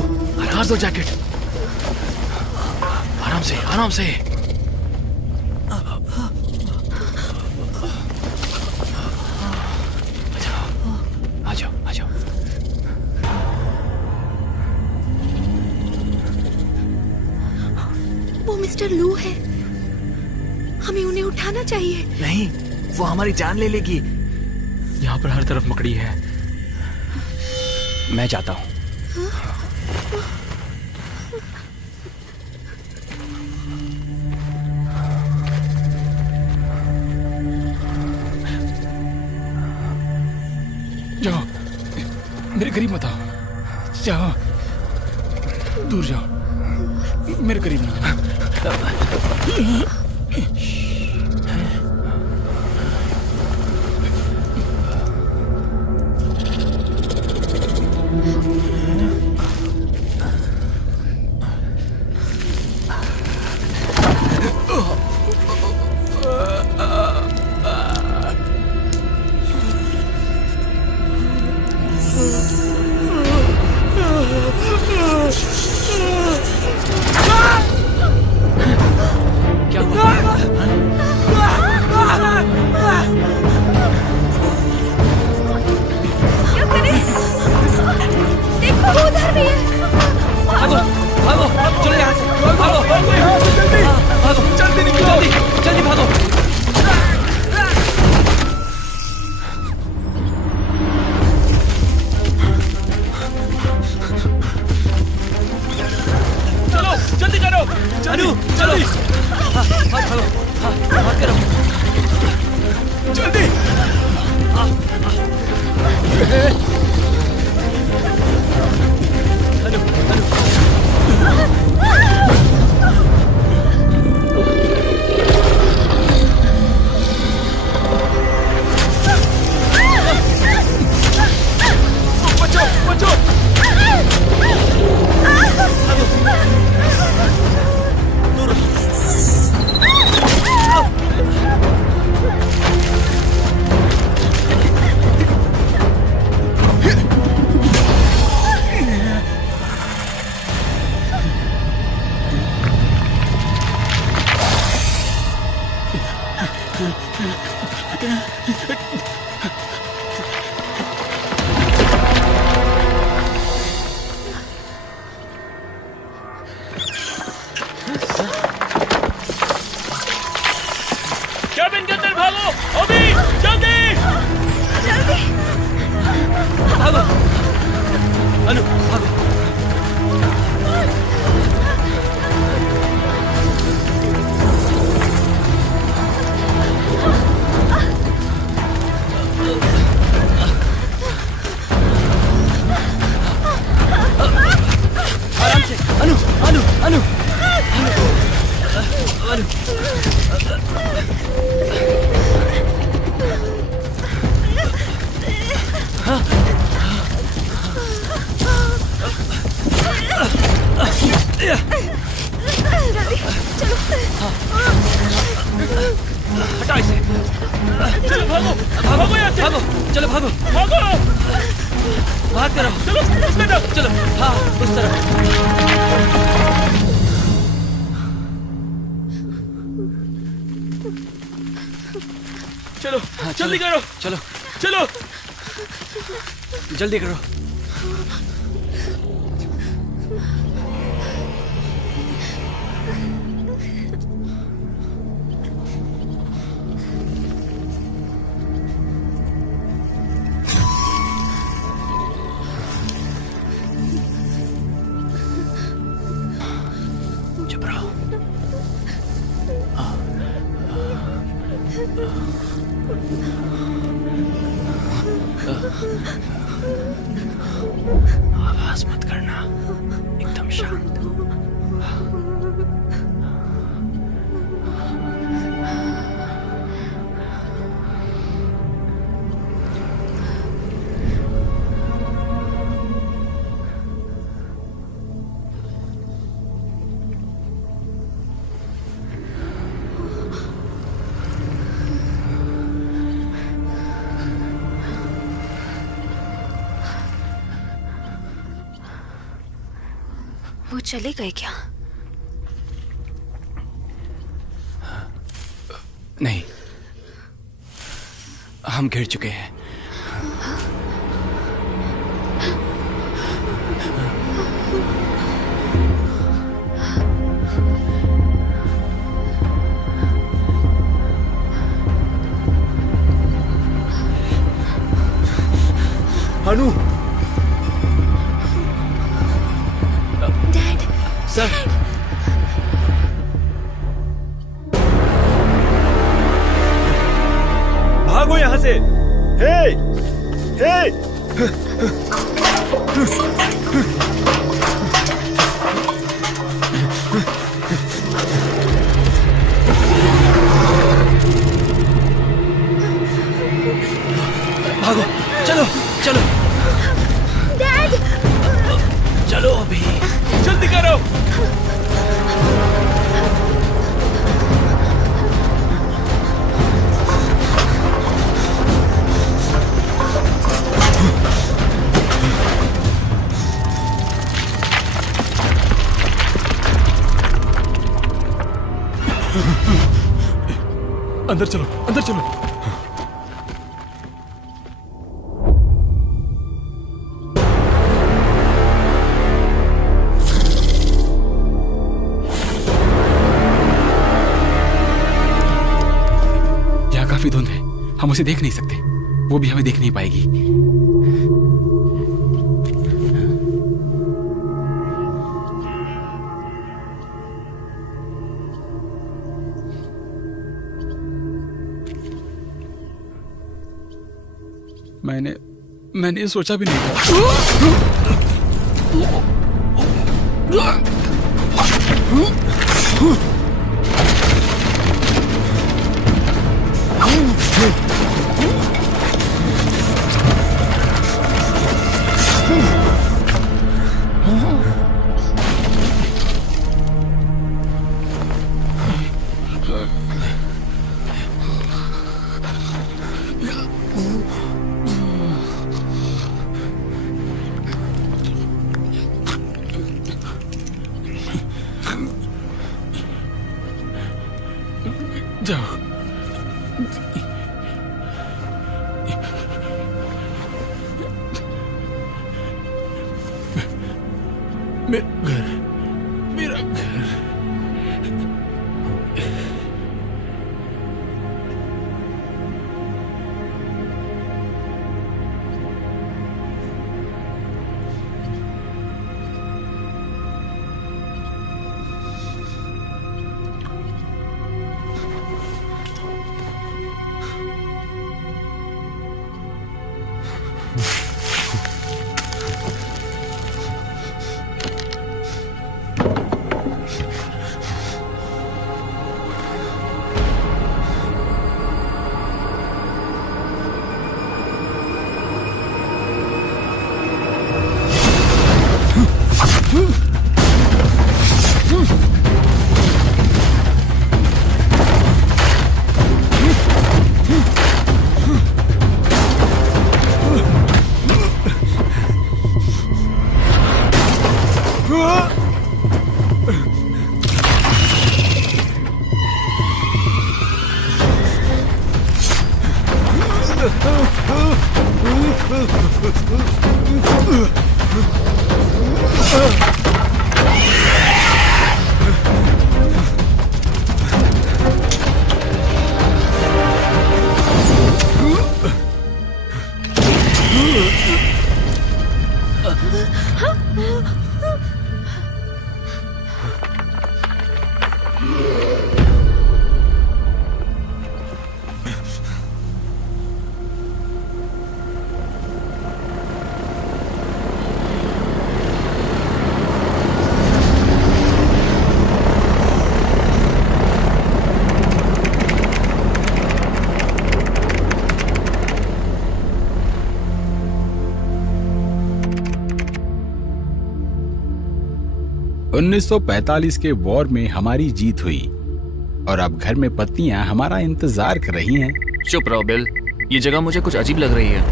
हरा दो जैकेट। आराम से आराम से। आ जाओ आ जाओ। वो मिस्टर लू है, हमें उन्हें उठाना चाहिए। नहीं, वो हमारी जान ले लेगी। यहाँ पर हर तरफ मकड़ी है। मैं जाता हूँ। जाओ, मेरे करीब मत आओ। जाओ, दूर जाओ, मेरे करीब मत आओ। जल्दी करो। चुप रहो। आवाज मत करना, एकदम शांत। वो चले गए क्या? नहीं, हम गिर चुके हैं। अनु, डैड, सर, भागो यहां से। हे, हे। भागो, चलो चलो डैड, चलो अभी, जल्दी करो। अंदर चलो, अंदर चलो। यहाँ काफी धुंध है, हम उसे देख नहीं सकते, वो भी हमें देख नहीं पाएगी। मैंने सोचा भी नहीं था। जाओ। मेरा घर। उन्नीस 1945 के वॉर में हमारी जीत हुई और अब घर में पत्नियां हमारा इंतजार कर रही हैं। चुप रहो बिल, ये जगह मुझे कुछ अजीब लग रही है।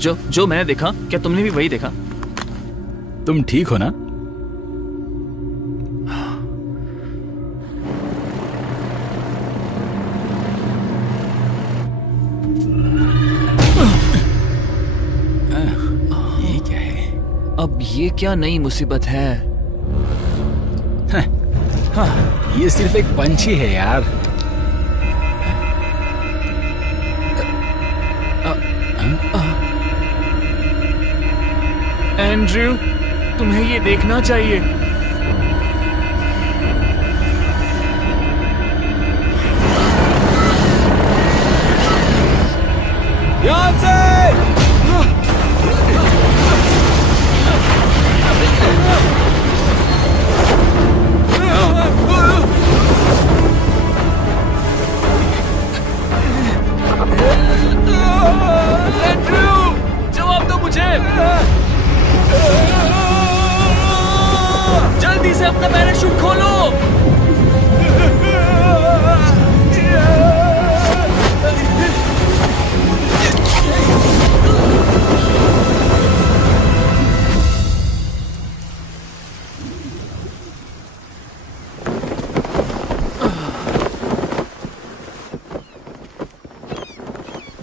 जो मैंने देखा, क्या तुमने भी वही देखा? तुम ठीक हो ना? ये क्या है? अब ये क्या नई मुसीबत है? ये सिर्फ एक पंछी है यार। एंड्रयू, तुम्हें ये देखना चाहिए। ध्यान से! एंड्रयू, जवाब दो मुझे। जल्दी से अपना पैराशूट खोलो।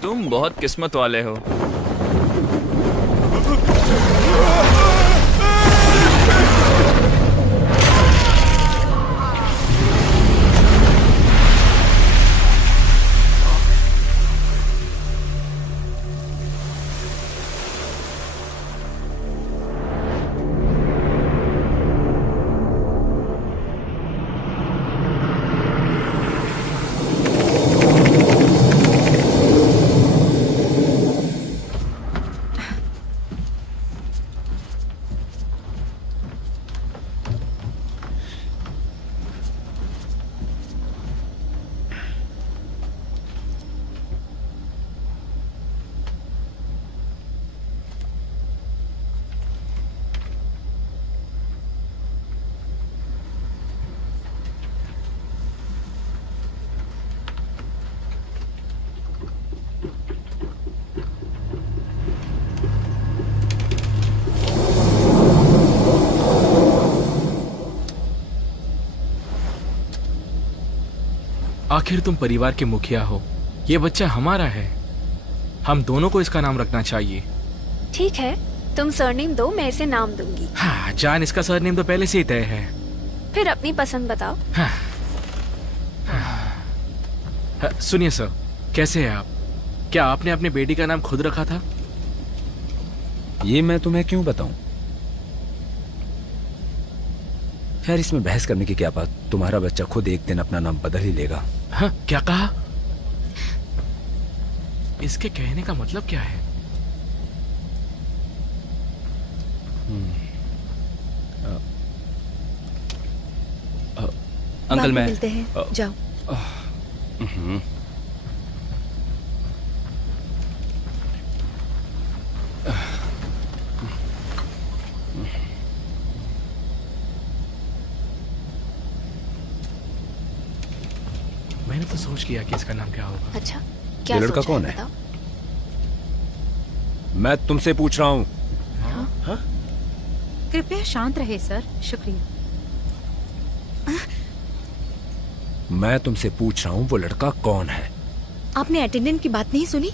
तुम बहुत किस्मत वाले हो। आखिर तुम परिवार के मुखिया हो। ये बच्चा हमारा है, हम दोनों को इसका नाम रखना चाहिए। ठीक है, तुम सरनेम दो, मैं इसे नाम दूंगी। हाँ, जान, इसका सरनेम तो पहले से ही तय है। फिर अपनी पसंद बताओ। सुनिए सर, कैसे हैं आप? क्या आपने अपने बेटी का नाम खुद रखा था? ये मैं तुम्हें क्यों बताऊं? खैर, इसमें बहस करने की क्या बात। तुम्हारा बच्चा खुद एक दिन अपना नाम बदल ही लेगा। हाँ, क्या कहा? इसके कहने का मतलब क्या है? अंकल, मैं मिलते हैं, जाओ। मैंने तो सोच लिया कि इसका नाम क्या होगा। अच्छा, क्या ये लड़का सोचा कौन है? बताओ। मैं तुमसे पूछ रहा हूं। कृपया शांत रहे सर, शुक्रिया। मैं तुमसे पूछ रहा हूं वो लड़का कौन है? आपने अटेंडेंट की बात नहीं सुनी?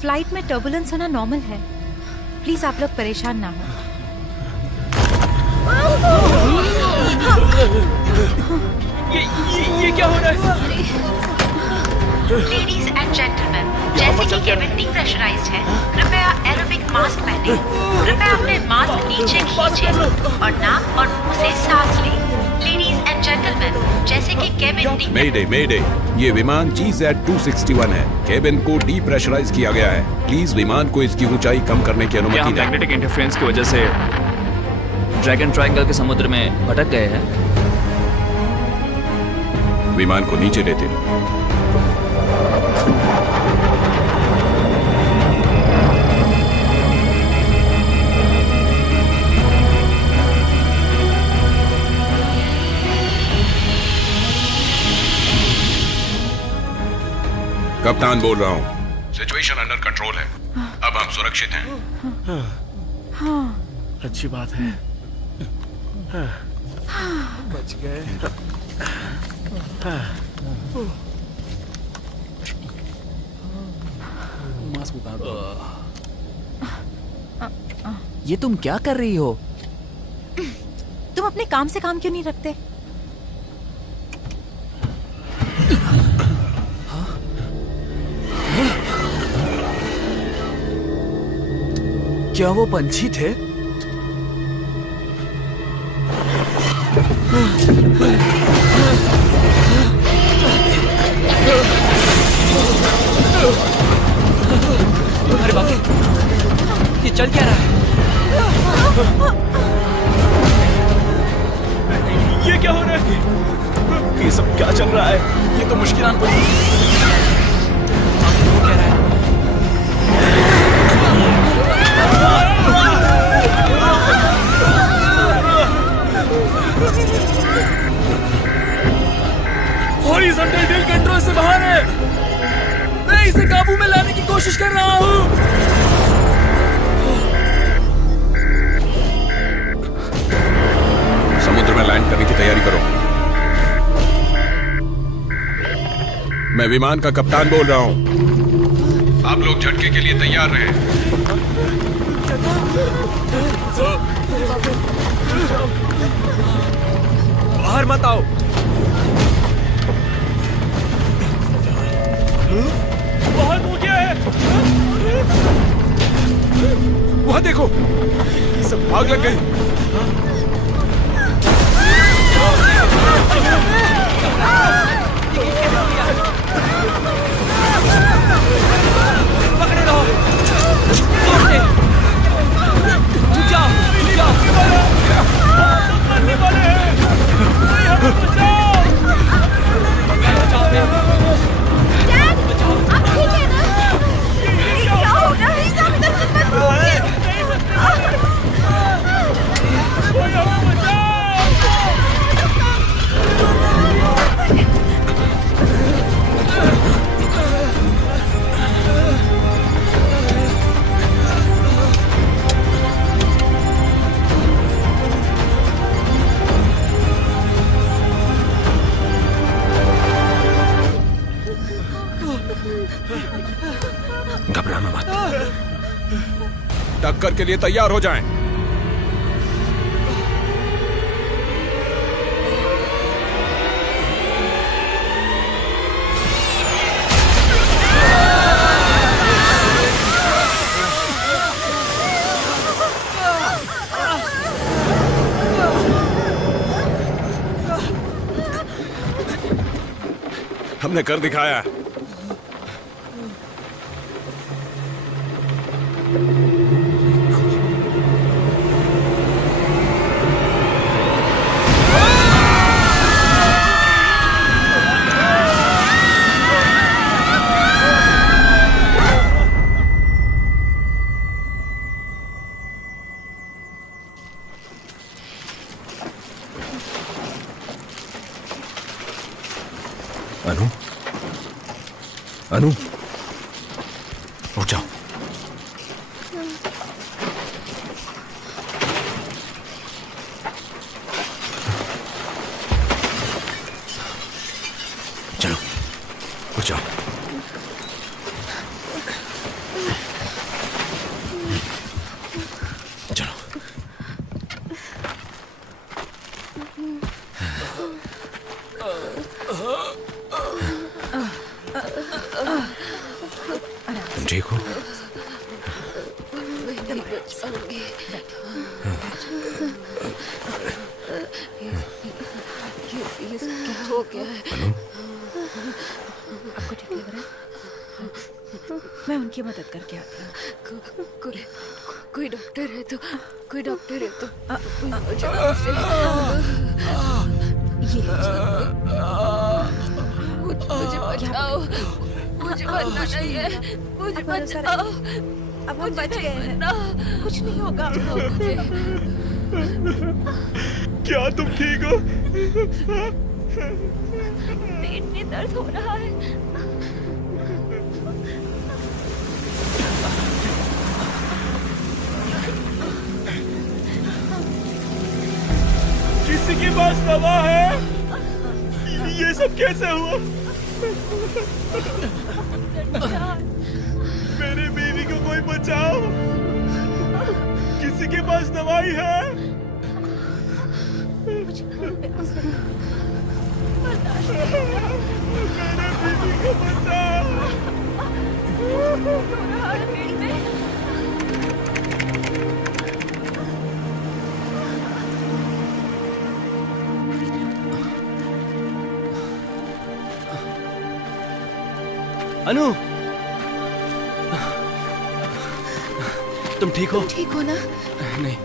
फ्लाइट में टर्बुलेंस होना नॉर्मल है, प्लीज आप लोग परेशान ना हो। ये क्या हो रहा है? लेडीज एंड जेंटलमैन, जैसे कि केबिन डीप्रेशराइज्ड है, कृपया एरोबिक मास्क पहने। कृपया अपने मास्क नीचे खींचें और नाक और मुंह से सांस लें। लेडीज एंड जेंटलमैन, जैसे कि केबिन मेडे, ये विमान GZ261 है। केबिन को डीप्रेशराइज किया गया है। प्लीज विमान को इसकी ऊंचाई कम करने की अनुमति दें। मैग्नेटिक इंटरफेरेंस की वजह से ड्रैगन ट्रायंगल के समुद्र में भटक गए हैं। विमान को नीचे लेते हैं। कप्तान बोल रहा हूँ। सिचुएशन अंडर कंट्रोल है, अब हम सुरक्षित हैं। अच्छी बात है। बच गए। मास्क उतार दो। ये तुम क्या कर रही हो? तुम अपने काम से काम क्यों नहीं रखते? क्या वो पंछी थे? अरे बाप रे, ये चल क्या रहा है? ये क्या हो रहा है? ये सब क्या चल रहा है? ये तो मुश्किल हो क्या रहा है? हॉरिजॉन्टल टेल कंट्रोल से बाहर है। मैं इसे काबू में लाने की कोशिश कर रहा हूँ। समुद्र में लैंड करने की तैयारी करो। मैं विमान का कप्तान बोल रहा हूँ। आप लोग झटके के लिए तैयार रहें। बाहर मत आओ। बाहर हो गया है। वहां देखो, सब आग लग गई। पकड़े रहो, जोर से। झुक जाओ, झुक जाओ। मरने वाले हैं। हमें बचाओ। बचाओ हमें। आप ठीक है ना? ये क्या हो रहा है? सब इधर से मत घूमिए। कोई हमें बचाओ। घबराना मत। टक्कर के लिए तैयार हो जाएं। हमने कर दिखाया। अनु, अनु, उठ जाओ। चलो, उठ जाओ। चलो। तुम ठीक हो? क्या हो गया है? आपको ठीक लग रहा है? मैं उनकी मदद करके आती हूँ। कोई डॉक्टर है तो मुझे बचाओ। मुझे मरना नहीं है। मुझे बचाओ। अब हम बच गए हैं। कुछ नहीं होगा। क्या तुम ठीक हो? पेट में दर्द हो रहा है। के पास दवा है? ये सब कैसे हुआ? मेरे बेबी को कोई बचाओ। किसी के पास दवाई है? मेरे बेबी को बचाओ। अनु, तुम ठीक हो? ठीक हो ना? नहीं।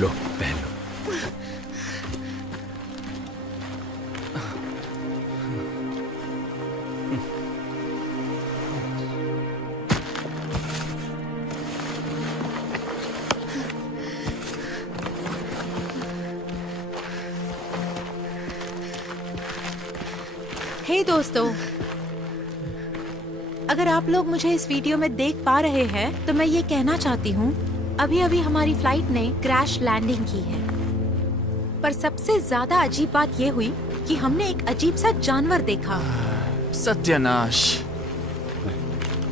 लो पहन लो। हे दोस्तों, अगर आप लोग मुझे इस वीडियो में देख पा रहे हैं तो मैं ये कहना चाहती हूँ, अभी अभी हमारी फ्लाइट ने क्रैश लैंडिंग की है। पर सबसे ज्यादा अजीब बात ये हुई कि हमने एक अजीब सा जानवर देखा। सत्यानाश।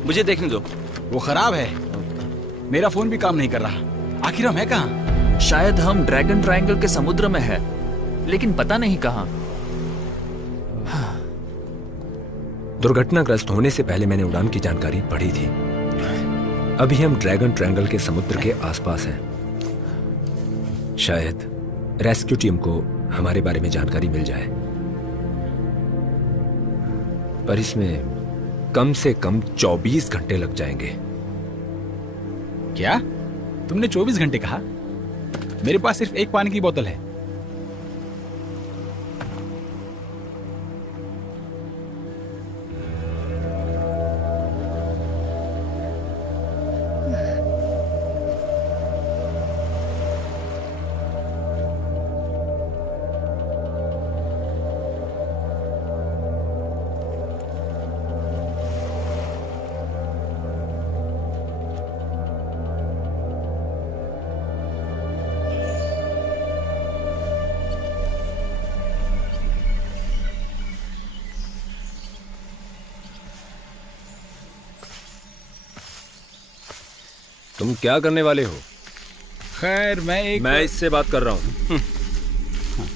मुझे देखने दो। वो खराब है। मेरा फोन भी काम नहीं कर रहा। आखिर हम है कहाँ? शायद हम ड्रैगन ट्रायंगल के समुद्र में है, लेकिन पता नहीं कहाँ। दुर्घटनाग्रस्त होने से पहले मैंने उड़ान की जानकारी पढ़ी थी। अभी हम ड्रैगन ट्रायंगल के समुद्र के आसपास हैं। शायद रेस्क्यू टीम को हमारे बारे में जानकारी मिल जाए, पर इसमें कम से कम 24 घंटे लग जाएंगे। क्या? तुमने 24 घंटे कहा? मेरे पास सिर्फ एक पानी की बोतल है। तुम क्या करने वाले हो? खैर मैं इससे बात कर रहा हूँ।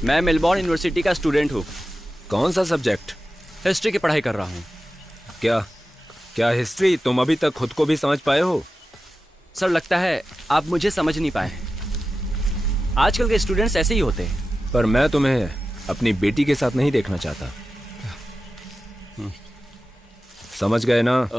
मैं मेलबॉर्न यूनिवर्सिटी का स्टूडेंट हूँ। कौन सा सब्जेक्ट? हिस्ट्री की पढ़ाई कर रहा हूँ। क्या हिस्ट्री? तुम अभी तक खुद को भी समझ पाए हो? सर, लगता है आप मुझे समझ नहीं पाए। आजकल के स्टूडेंट्स ऐसे ही होते हैं। पर मैं तुम्हें अपनी बेटी के साथ नहीं देखना चाहता। समझ गए ना?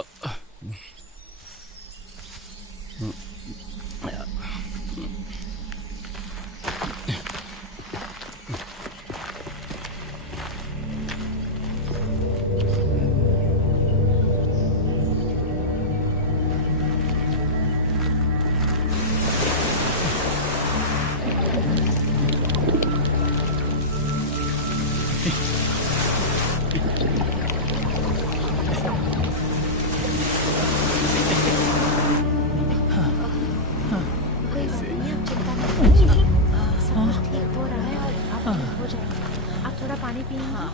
आप थोड़ा पानी पिएंगे?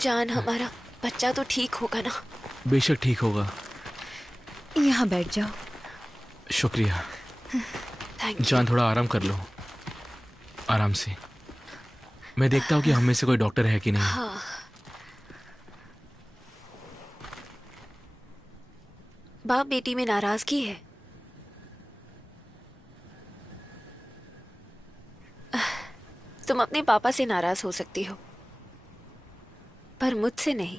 जान, हमारा बच्चा तो ठीक होगा ना? बेशक ठीक होगा। यहाँ बैठ जाओ। शुक्रिया। Thank you. जान, थोड़ा आराम कर लो, आराम से। मैं देखता हूँ कि हम में से कोई डॉक्टर है कि नहीं। हाँ। बाप बेटी में नाराजगी है। तुम अपने पापा से नाराज हो सकती हो, पर मुझसे नहीं।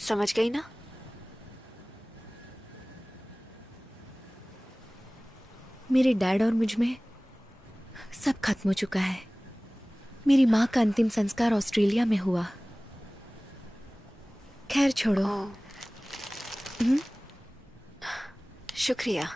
समझ गई ना? मेरे डैड और मुझ में सब खत्म हो चुका है। मेरी माँ का अंतिम संस्कार ऑस्ट्रेलिया में हुआ। खैर छोड़ो। शुक्रिया।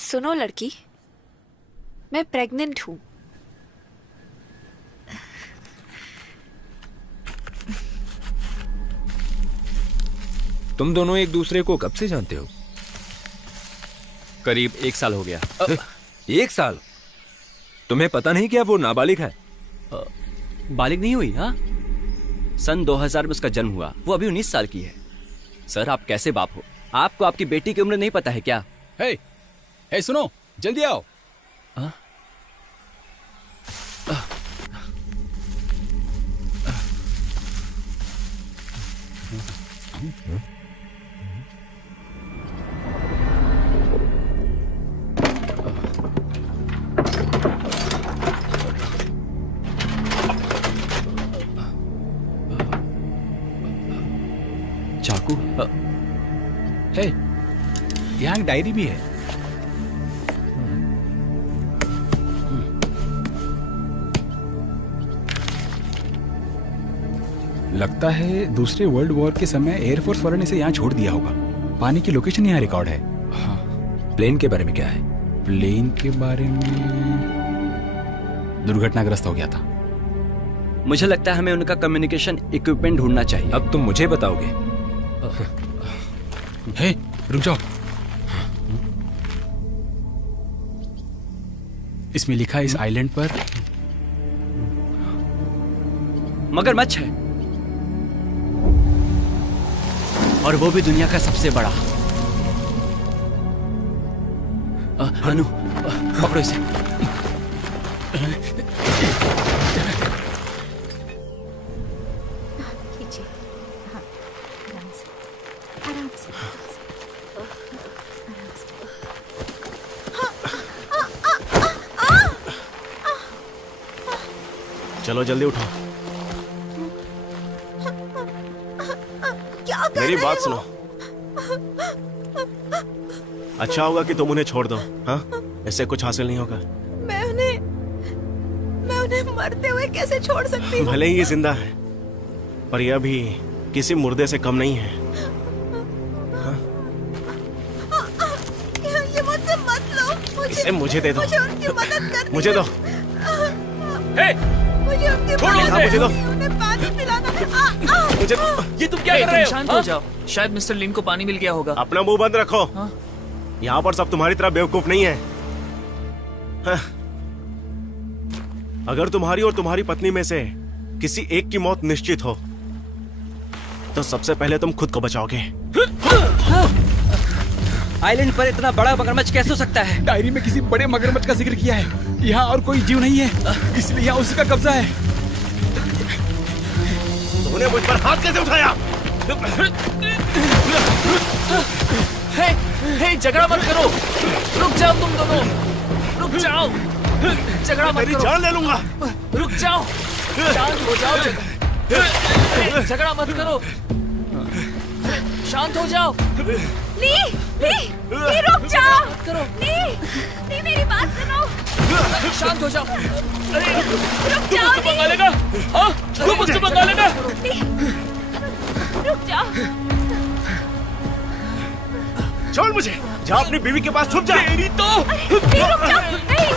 सुनो लड़की, मैं प्रेग्नेंट हूँ तुम दोनों एक दूसरे को कब से जानते हो? करीब 1 साल हो गया। 1 साल? तुम्हें पता नहीं क्या वो नाबालिग है? बालिग नहीं हुई? हाँ, सन 2000 में उसका जन्म हुआ। वो अभी 19 साल की है। सर, आप कैसे बाप हो? आपको आपकी बेटी की उम्र नहीं पता है क्या? हे सुनो, जल्दी आओ। चाकू? हे, यहाँ डायरी भी है। लगता है दूसरे वर्ल्ड वॉर के समय एयरफोर्स वालों ने इसे यहाँ छोड़ दिया होगा। पानी की लोकेशन यहाँ रिकॉर्ड है। हाँ। प्लेन के बारे में क्या है? प्लेन के बारे में दुर्घटनाग्रस्त हो गया था। मुझे लगता है हमें उनका कम्युनिकेशन इक्विपमेंट ढूंढना चाहिए। अब तुम मुझे बताओगे? हे, रुक जाओ। इसमें लिखा है इस आइलैंड पर मगरमच्छ है, और वो भी दुनिया का सबसे बड़ा। अनु, पकड़ो इसे। कीजिए। हाँ, आराम से, आराम से, आराम से। चलो जल्दी उठो। क्या कर मेरी रहे बात हो? सुनो। अच्छा होगा कि तुम उन्हें छोड़ दो। हाँ, इससे कुछ हासिल नहीं होगा। मैं उन्हें मरते हुए कैसे छोड़ सकती हूँ? भले ही ये जिंदा है, पर यह भी किसी मुर्दे से कम नहीं है। ये मुझसे मत लो। इसे मुझे दे दो। मुझे उनकी मदद करनी मुझे दो। मुझे उनकी मदद मुझे दो। उन्हें पानी पिलाना। मुझे ये तुम क्या कर रहे हो? शांत हो जाओ। शायद मिस्टर लिन को पानी मिल गया होगा। अपना मुंह बंद रखो। यहाँ पर सब तुम्हारी तरह बेवकूफ नहीं है। हाँ। अगर तुम्हारी और तुम्हारी पत्नी में से किसी एक की मौत निश्चित हो, तो सबसे पहले तुम खुद को बचाओगे। आइलैंड पर इतना बड़ा मगरमच्छ कैसे हो सकता है? डायरी में किसी बड़े मगरमच्छ का जिक्र किया है। यहाँ और कोई जीव नहीं है, इसलिए यहाँ उसी का कब्जा है। तुमने मुझ पर हाथ कैसे उठाया? हे, झगड़ा मत करो। रुक जाओ तुम दोनों, रुक जाओ। झगड़ा मत करो। जान ले लूंगा। रुक जाओ, शांत हो जाओ। झगड़ा मत करो, शांत हो जाओ। ली, रुक जाओ। ली, मेरी बात सुनो। शांत हो जाओ। अरे रुक जाओ। मुझसे मंगा लेगा? हाँ, तू मुझसे मंगा लेगा? रुक जाओ। छोड़ मुझे। जा अपनी बीवी के पास छुप जा। तेरी तो। रुक जाओ। नहीं।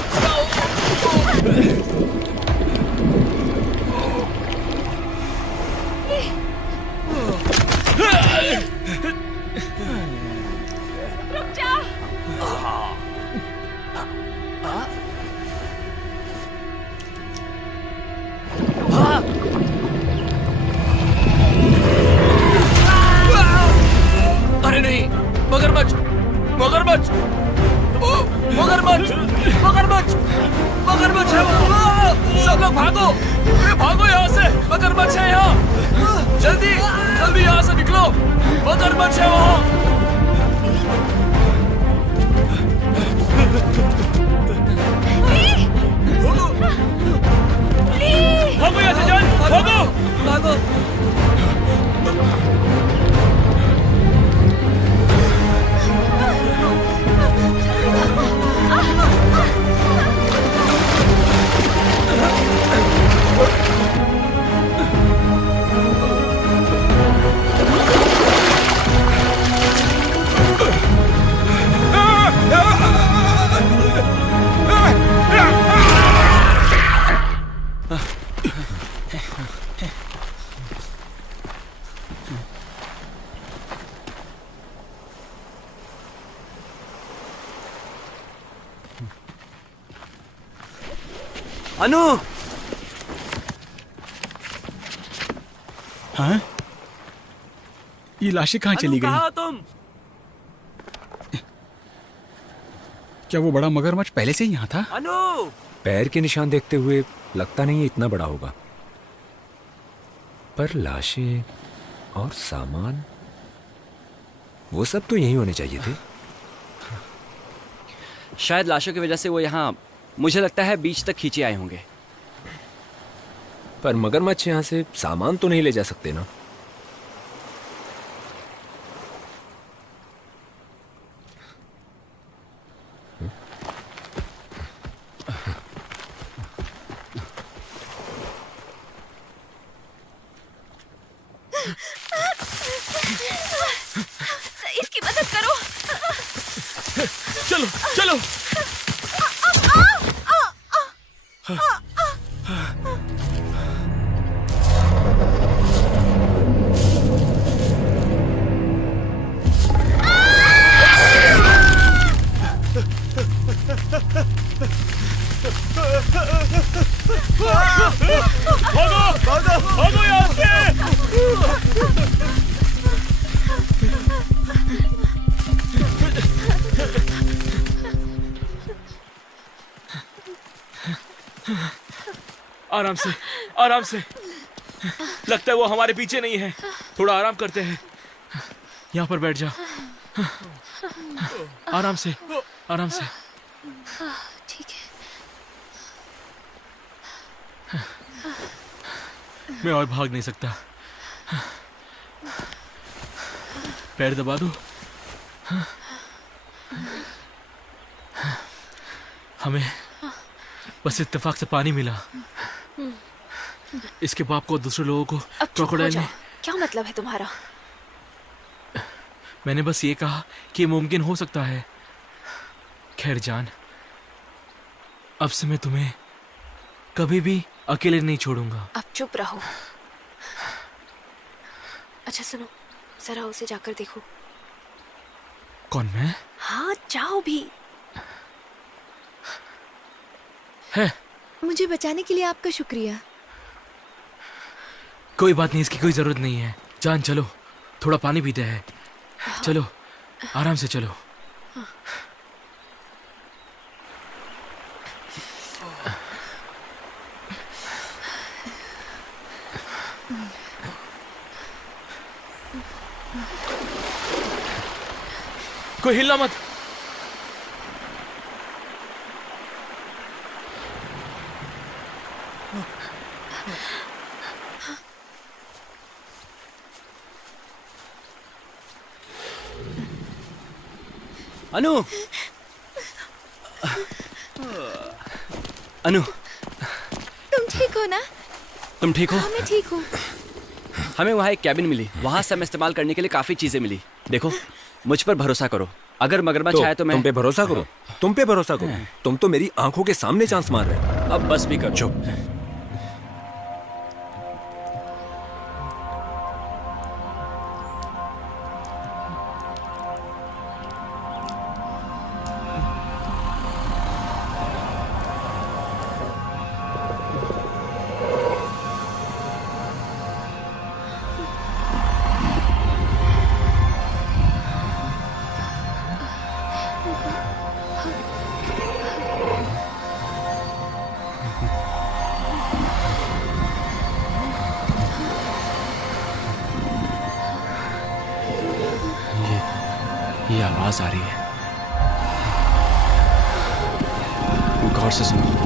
रुक जा। अरे नहीं, मगरमच्छ, मगरमच्छ, मगरमच्छ, मगरमच्छ, मगरमच्छ है वो। अनु! हाँ? ये लाशें कहाँ चली गई? कहाँ हो तुम? क्या वो बड़ा मगरमच्छ पहले से ही यहाँ था? अनु! पैर के निशान देखते हुए लगता नहीं है इतना बड़ा होगा, पर लाशें और सामान वो सब तो यहीं होने चाहिए थे। शायद लाशों की वजह से वो यहाँ, मुझे लगता है, बीच तक खींचे आए होंगे। पर मगरमच्छ यहाँ से सामान तो नहीं ले जा सकते ना। इसकी मदद करो। चलो चलो। भागो भागो भागो यहाँ से। आराम से, आराम से। लगता है वो हमारे पीछे नहीं है। थोड़ा आराम करते हैं। यहाँ पर बैठ जाओ। आराम से, आराम से। ठीक है। मैं और भाग नहीं सकता। पैर दबा दो। हमें बस इत्तेफाक से पानी मिला। इसके बाप को, दूसरे लोगों को क्रोकोडाइल ने। क्या मतलब है तुम्हारा? मैंने बस ये कहा कि मुमकिन हो सकता है। खैर जान, अब से मैं तुम्हें कभी भी अकेले नहीं छोड़ूंगा। अब चुप रहो। अच्छा सुनो, जरा उसे जाकर देखो। कौन, मैं? हाँ जाओ भी। है। मुझे बचाने के लिए आपका शुक्रिया। कोई बात नहीं, इसकी कोई जरूरत नहीं है। जान चलो, थोड़ा पानी पीते हैं। चलो, आराम से चलो। कोई हिलना मत। अनु! अनु! तुम ठीक हो ना? तुम ठीक हो? हाँ, मैं ठीक हूँ। हमें वहाँ एक कैबिन मिली। वहाँ से हमें इस्तेमाल करने के लिए काफी चीजें मिली। देखो, मुझ पर भरोसा करो। अगर मगरमच्छ आए तो मैं। तुम पे भरोसा करो। तुम पे भरोसा करो। तुम तो मेरी आंखों के सामने चांस मार रहे हो। अब बस भी करो। चुप। ये आवाज आ रही है। गौर से सुनो।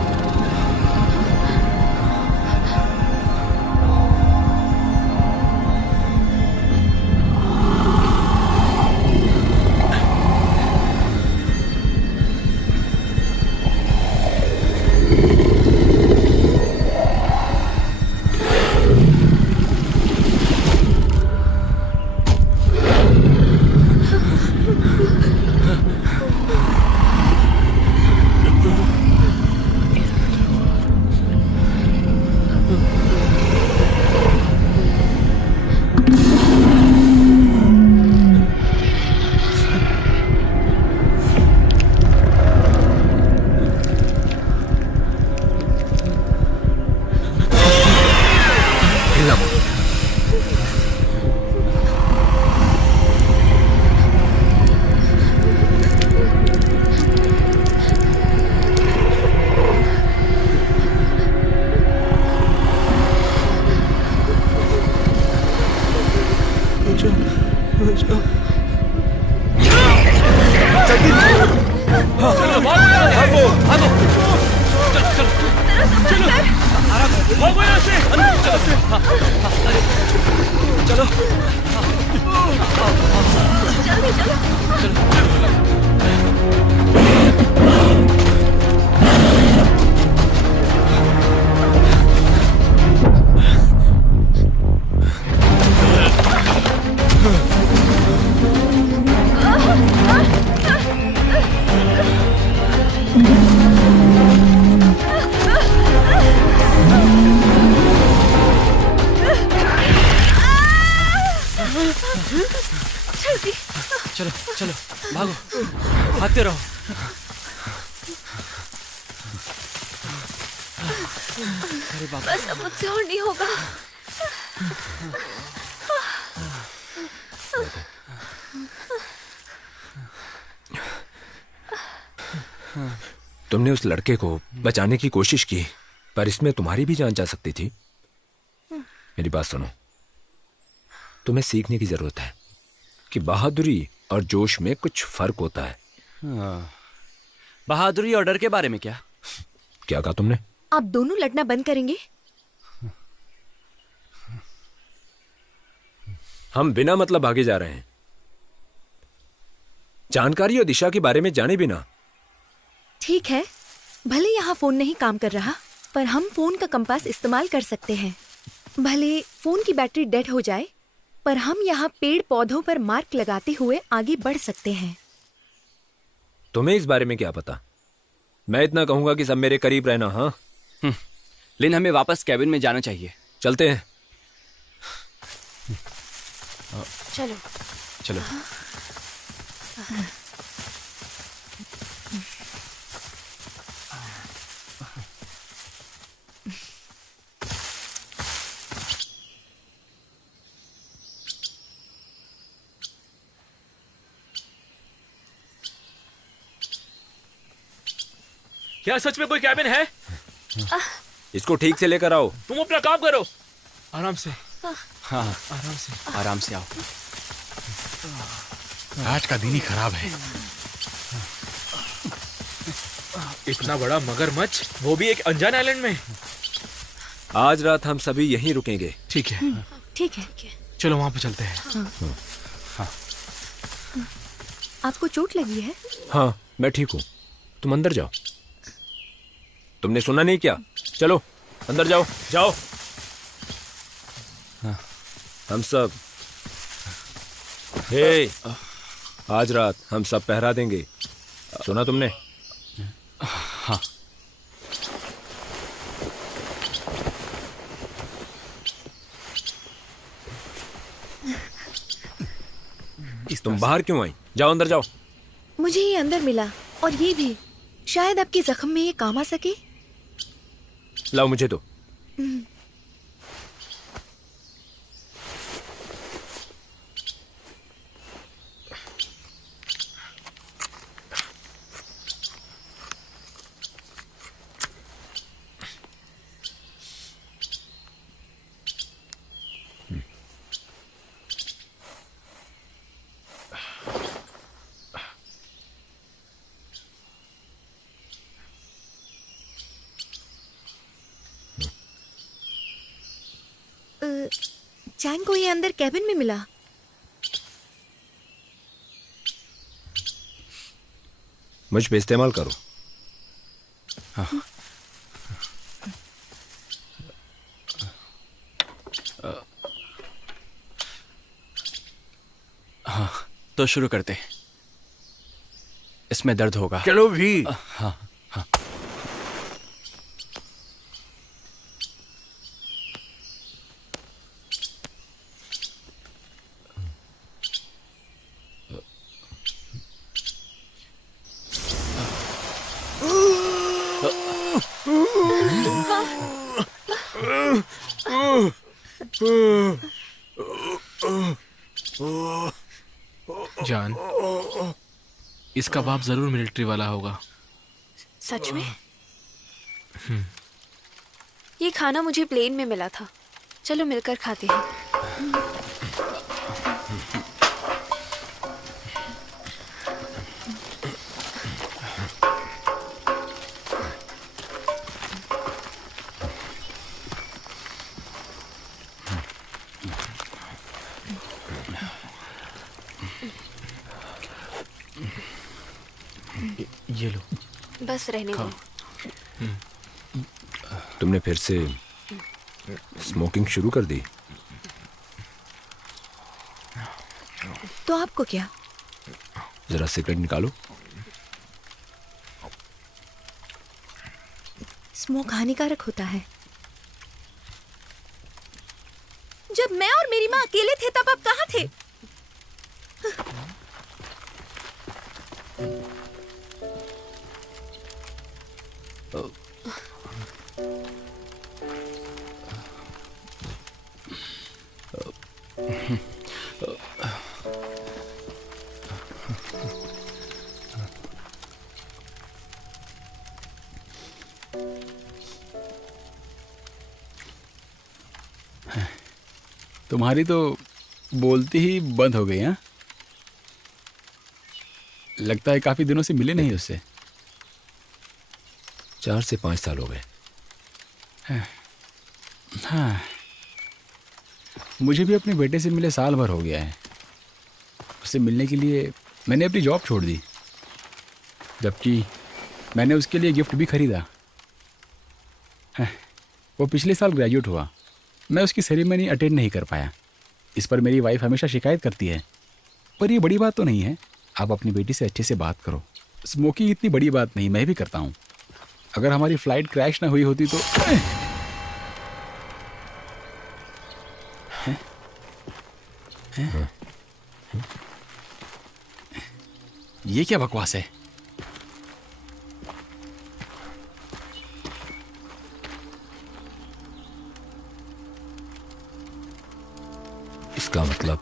चलो चलो भागो, भागते रहो। अरे बाबा, बस अब मुझसे और नहीं होगा। तुमने उस लड़के को बचाने की कोशिश की, पर इसमें तुम्हारी भी जान जा सकती थी। मेरी बात सुनो, तुम्हें सीखने की जरूरत है कि बहादुरी और जोश में कुछ फर्क होता है। बहादुरी और डर के बारे में क्या कहा तुमने? आप दोनों लड़ना बंद करेंगे? हम बिना मतलब भागे जा रहे हैं, जानकारी और दिशा के बारे में जाने बिना। ठीक है, भले यहाँ फोन नहीं काम कर रहा, पर हम फोन का कंपास इस्तेमाल कर सकते हैं। भले फोन की बैटरी डेड हो जाए, पर हम यहाँ पेड़ पौधों पर मार्क लगाते हुए आगे बढ़ सकते हैं। तुम्हें इस बारे में क्या पता? मैं इतना कहूंगा कि सब मेरे करीब रहना। हाँ लिन, हमें वापस कैबिन में जाना चाहिए। चलते हैं। चलो चलो। क्या सच में कोई कैबिन है? इसको ठीक से लेकर आओ। तुम अपना काम करो। आराम से। हाँ आराम से, आराम से आओ। आज का दिन ही खराब है। इतना बड़ा मगरमच्छ, वो भी एक अनजान आइलैंड में। आज रात हम सभी यहीं रुकेंगे। ठीक है, ठीक है। चलो वहां पे चलते हैं। हाँ। आपको चोट लगी है? हाँ, मैं ठीक हूँ। तुम अंदर जाओ। तुमने सुना नहीं क्या? चलो अंदर जाओ, जाओ। हम सब आज रात हम सब पहरा देंगे। सुना तुमने? हाँ। तुम बाहर क्यों आई? जाओ अंदर जाओ। मुझे ये अंदर मिला, और ये भी शायद आपके जख्म में ये काम आ सके। लाओ मुझे तो। चैंग को ये अंदर कैबिन में मिला। मुझ पे इस्तेमाल करो। हाँ। हाँ, तो शुरू करते हैं। इसमें दर्द होगा। चलो भी। हाँ हाँ। जान, इसका बाप जरूर मिलिट्री वाला होगा। सच में? ये खाना मुझे प्लेन में मिला था। चलो मिलकर खाते हैं। ये लो। बस रहने दो। तुमने फिर से स्मोकिंग शुरू कर दी? तो आपको क्या? जरा सिगरेट निकालो। स्मोक हानिकारक होता है। जब मैं और मेरी माँ अकेले थे तब आप कहाँ थे? तुम्हारी तो बोलती ही बंद हो गई। हाँ, लगता है काफी दिनों से मिले नहीं उससे। 4 से 5 साल हो गए। हाँ, मुझे भी अपने बेटे से मिले साल भर हो गया है। उससे मिलने के लिए मैंने अपनी जॉब छोड़ दी, जबकि मैंने उसके लिए गिफ्ट भी खरीदा। हाँ, वो पिछले साल ग्रेजुएट हुआ। मैं उसकी सेरेमनी अटेंड नहीं कर पाया। इस पर मेरी वाइफ हमेशा शिकायत करती है, पर ये बड़ी बात तो नहीं है। आप अपनी बेटी से अच्छे से बात करो। स्मोकिंग इतनी बड़ी बात नहीं, मैं भी करता हूँ। अगर हमारी फ्लाइट क्रैश ना हुई होती तो ये क्या बकवास है? इसका मतलब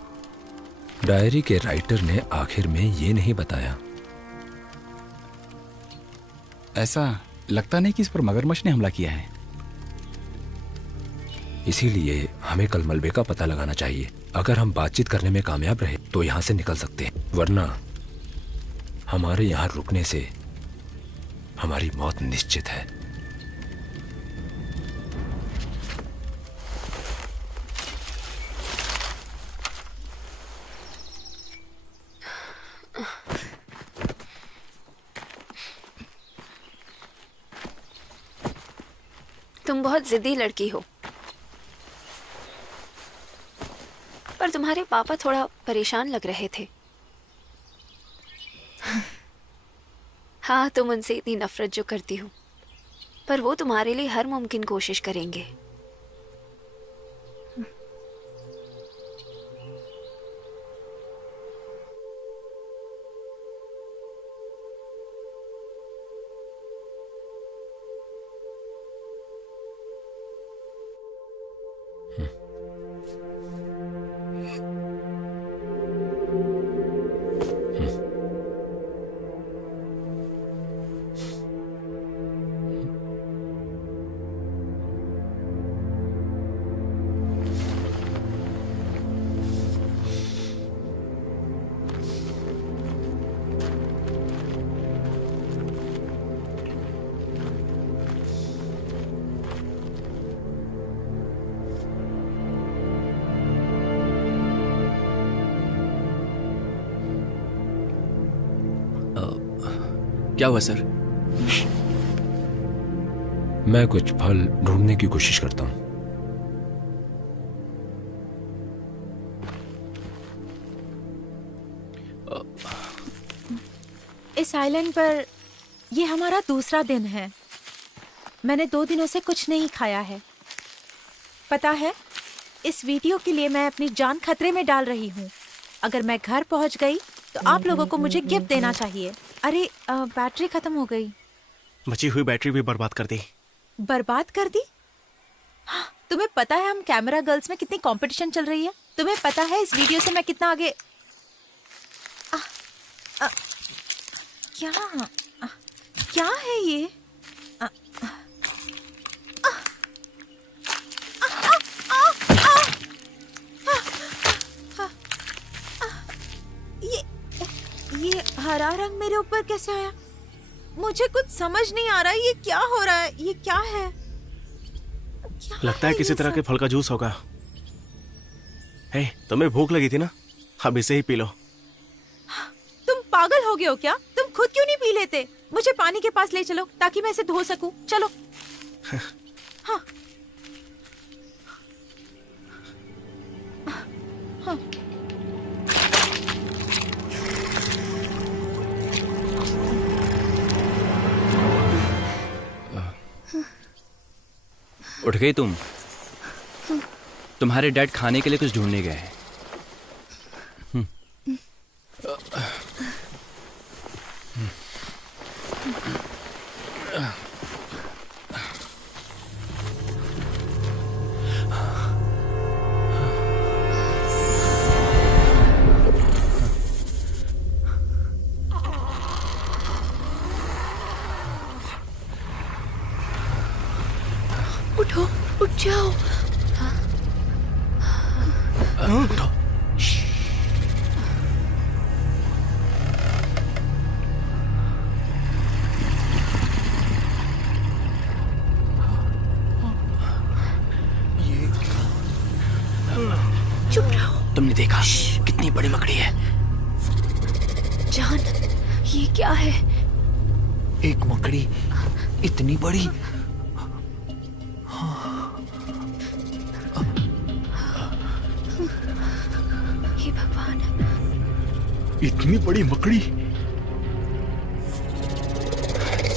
डायरी के राइटर ने आखिर में ये नहीं बताया। ऐसा लगता नहीं कि इस पर मगरमच्छ ने हमला किया है। इसीलिए हमें कल मलबे का पता लगाना चाहिए। अगर हम बातचीत करने में कामयाब रहे तो यहाँ से निकल सकते हैं, वरना हमारे यहाँ रुकने से हमारी मौत निश्चित है। तुम बहुत जिद्दी लड़की हो, पर तुम्हारे पापा थोड़ा परेशान लग रहे थे। हाँ, तुम उनसे इतनी नफरत जो करती हो, पर वो तुम्हारे लिए हर मुमकिन कोशिश करेंगे। क्या हुआ सर? मैं कुछ फल ढूंढने की कोशिश करता हूं। इस आइलैंड पर ये हमारा दूसरा दिन है। मैंने 2 दिनों से कुछ नहीं खाया है। पता है, इस वीडियो के लिए मैं अपनी जान खतरे में डाल रही हूँ। अगर मैं घर पहुँच गई तो आप लोगों को मुझे गिफ्ट देना चाहिए। अरे बैटरी खत्म हो गई। बची हुई बैटरी भी बर्बाद कर दी। बर्बाद कर दी? तुम्हें पता है हम कैमरा गर्ल्स में कितनी कंपटीशन चल रही है? तुम्हें पता है इस वीडियो से मैं कितना आगे क्या है ये? ये हरा रंग मेरे ऊपर कैसे आया? मुझे कुछ समझ नहीं आ रहा है, ये क्या हो रहा है? ये क्या है? लगता है किसी तरह के फल का जूस होगा। हे, तुम्हें भूख लगी थी ना, अब इसे ही पी लो। तुम पागल हो गए हो क्या? तुम खुद क्यों नहीं पी लेते? मुझे पानी के पास ले चलो ताकि मैं इसे धो सकूं। चलो। हाँ। हाँ। उठ गई तुम? तुम्हारे डैड खाने के लिए कुछ ढूंढने गए हैं। उठो, उठ जाओ। उठो। चुप रहो। तुमने देखा कितनी बड़ी मकड़ी है? जान, ये क्या है? एक मकड़ी इतनी बड़ी? हे भगवान, इतनी बड़ी मकड़ी।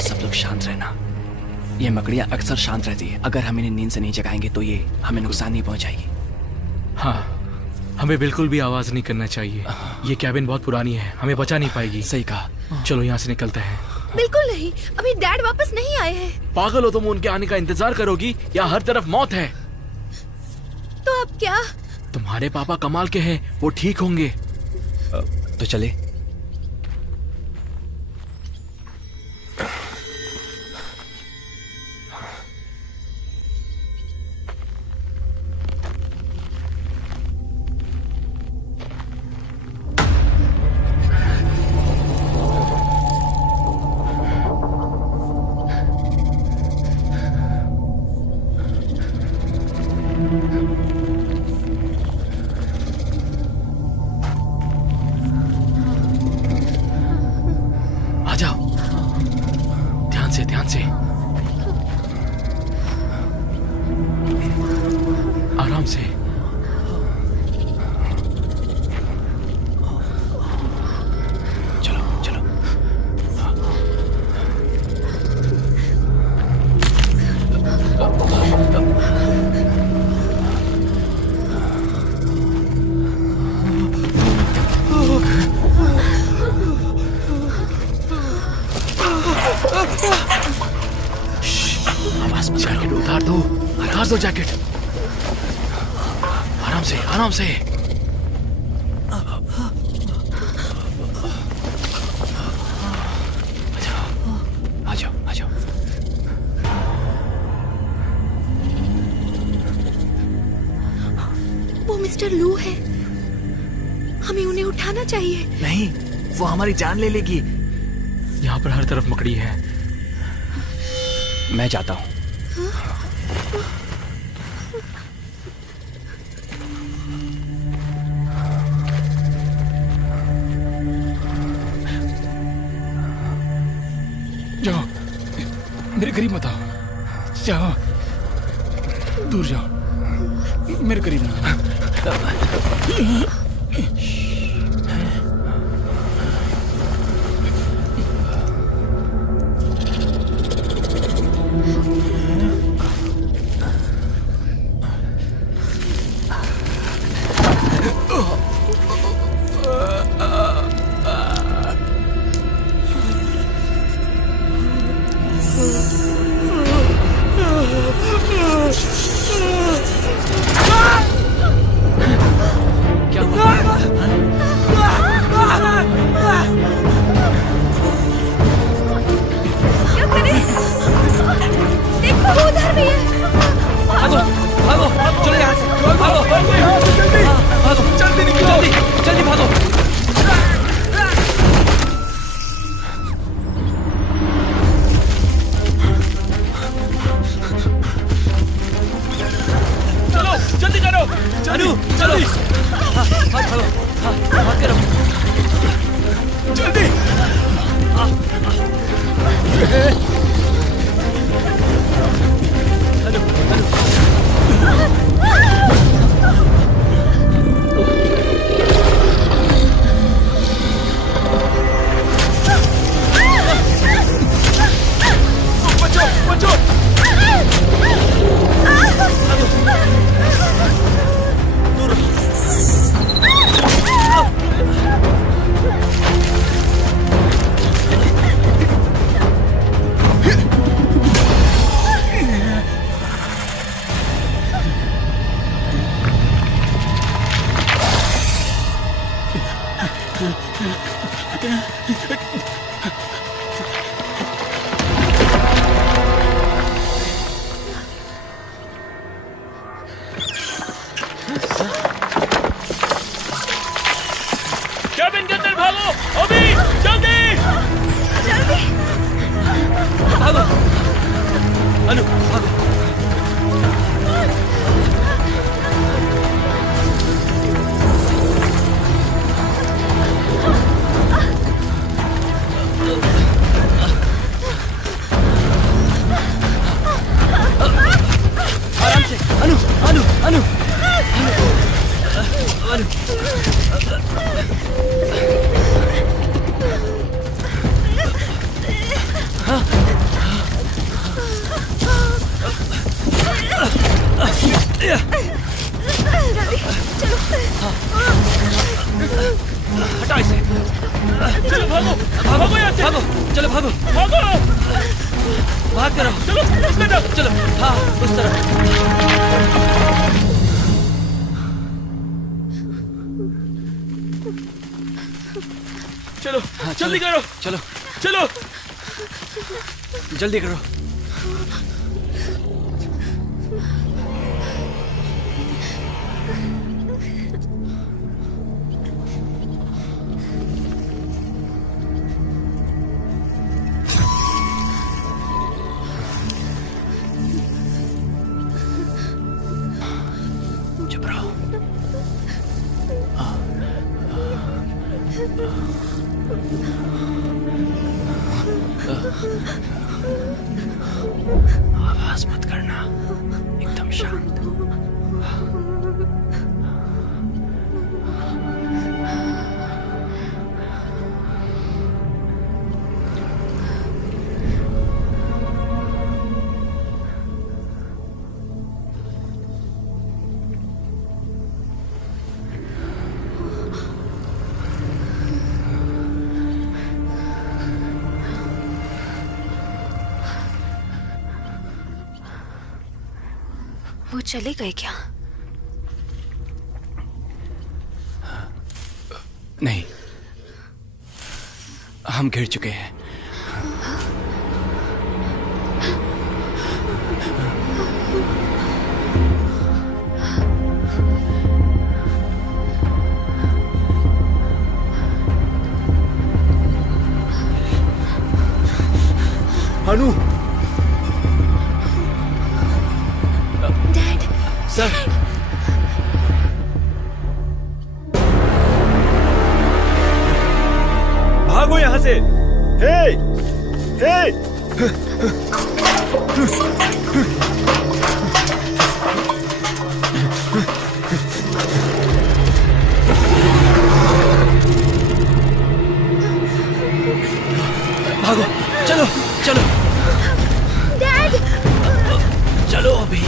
सब लोग शांत रहना। ये मकड़ियाँ अक्सर शांत रहती है। अगर हम इन्हें नींद से नहीं जगाएंगे तो ये हमें नुकसान नहीं पहुंचाएगी। हाँ, हमें बिल्कुल भी आवाज नहीं करना चाहिए। ये कैबिन बहुत पुरानी है, हमें बचा नहीं पाएगी। सही कहा। चलो यहाँ से निकलते हैं। बिल्कुल नहीं, अभी डैड वापस नहीं आए हैं। पागल हो तुम? उनके आने का इंतजार करोगी? या हर तरफ मौत है। तो अब क्या? तुम्हारे पापा कमाल के हैं, वो ठीक होंगे। तो चले। ध्यान से, आराम से। चलो चलो। आवाज मत कर। जैकेट उतार दो, उतार दो जैकेट। आराम से, आराम से। आ जाओ, आ जाओ। वो मिस्टर लू है, हमें उन्हें उठाना चाहिए। नहीं, वो हमारी जान ले लेगी। यहाँ पर हर तरफ मकड़ी है। मैं जाता हूँ। जाओ, मेरे करीब मत आओ। जाओ, दूर जाओ, मेरे करीब ना। चलो भागो, भागते रहो। जल्दी। Hello hello. बचो बचो। कैबिन के अंदर भागो अभी, जल्दी जल्दी भागो अनु, भागो। आराम से अनु, अनु, अनु, अनु, हटाओ इसे। चलो भागो, भागो यहाँ से, भागो, चलो भागो, भागो, भागते रहो। चलो उस तरफ, चलो, हाँ उस तरफ। चलो हाँ, जल्दी करो, चलो चलो जल्दी करो। चुप रहो। आवाज मत करना, एकदम शांत। वो चले गए क्या? नहीं, हम गिर चुके हैं। अनु, डैड, सर, भागो यहाँ से। हे, हे। भागो, चलो चलो डैड, चलो अभी,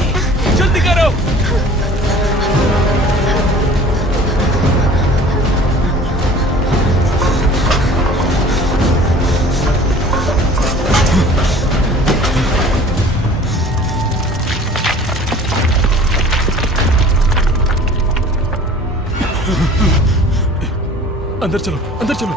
जल्दी करो। अंदर चलो, अंदर चलो।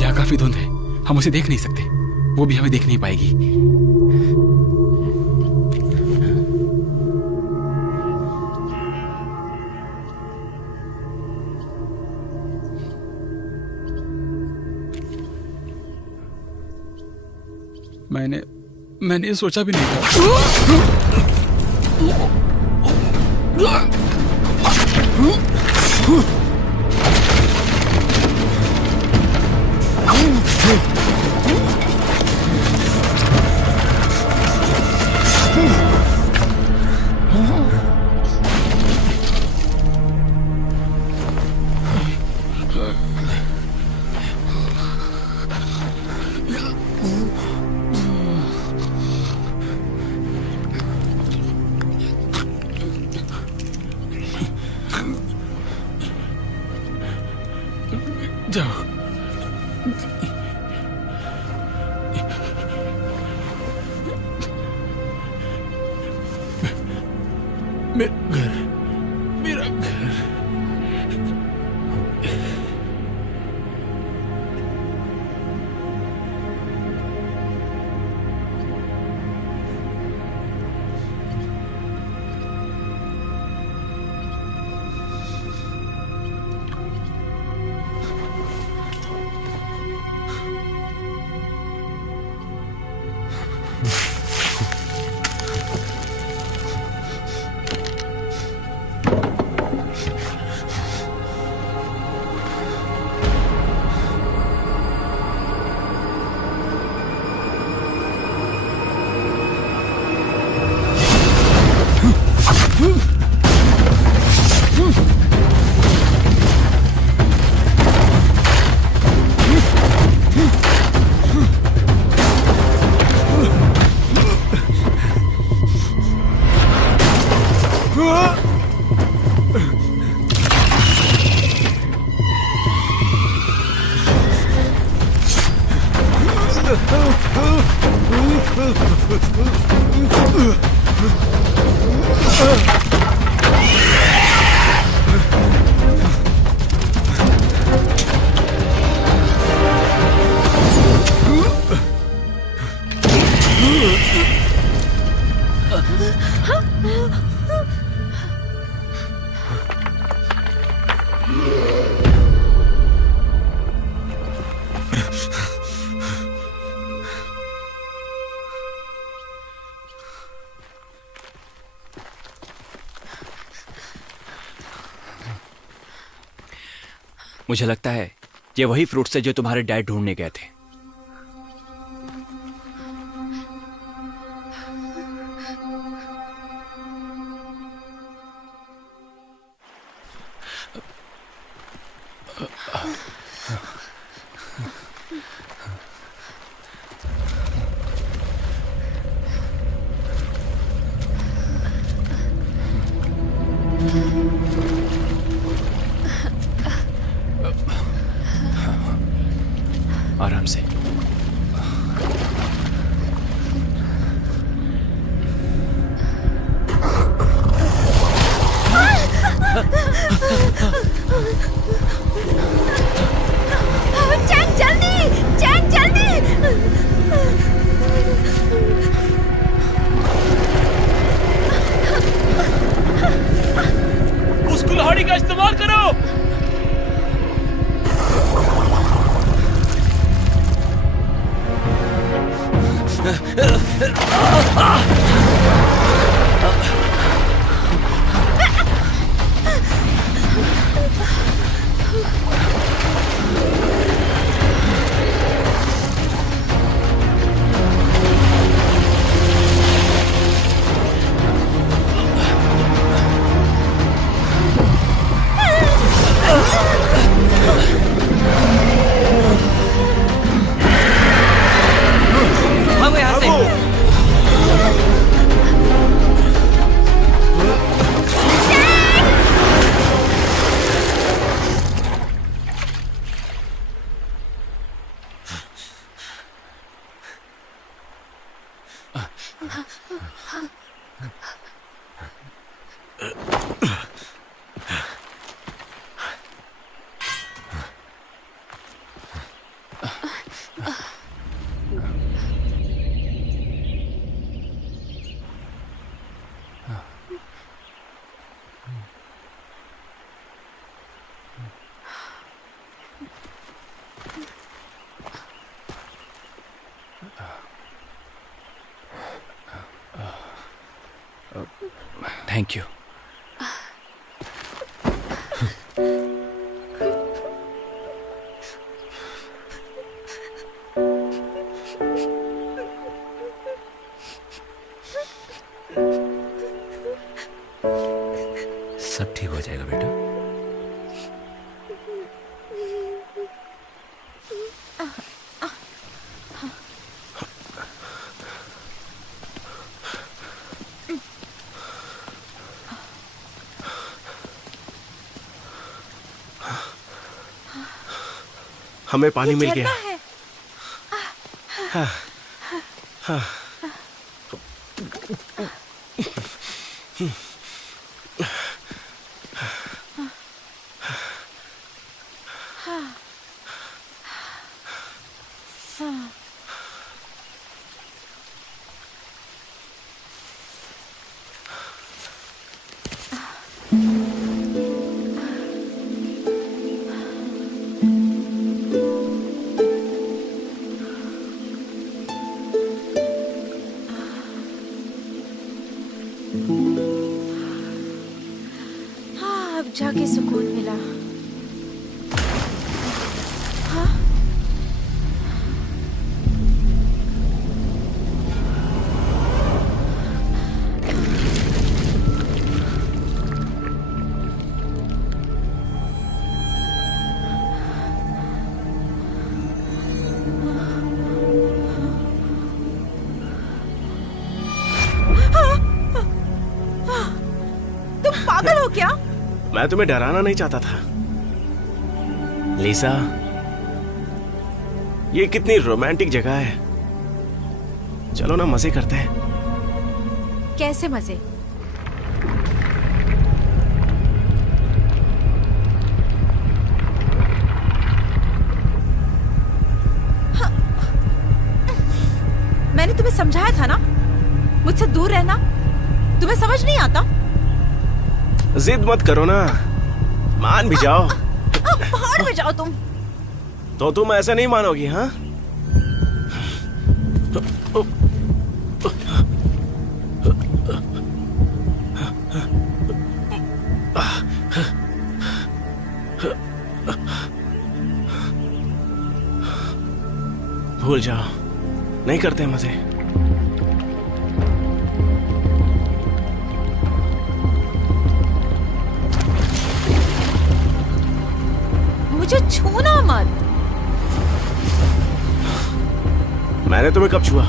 यहाँ काफी धुंध है, हम उसे देख नहीं सकते, वो भी हमें देख नहीं पाएगी। मैंने ये सोचा भी नहीं था। जाओ। मेरा घर। मुझे लगता है ये वही फ्रूट्स है जो तुम्हारे डैड ढूंढने गए थे। आराम से। चैन जल्दी, चैन जल्दी। उस कुल्हाड़ी का इस्तेमाल करो। Thank you. सब ठीक हो जाएगा बेटा। हमें पानी मिल गया। हाँ, हाँ। अब जाके सुकून मिला। हाँ? तुम पागल हो क्या? मैं तुम्हें डराना नहीं चाहता था। लिसा, ये कितनी रोमांटिक जगह है। चलो ना मजे करते हैं। कैसे मजे? हाँ। मैंने तुम्हें समझाया था ना, मुझसे दूर रहना। तुम्हें समझ नहीं आता? जिद मत करो ना, मान भी जाओ। पहाड़ में जाओ तुम। तो तुम ऐसा नहीं मानोगी? हाँ, भूल जाओ, नहीं करते मजे। मुझे छूना मत। मैंने तुम्हें कब छुआ?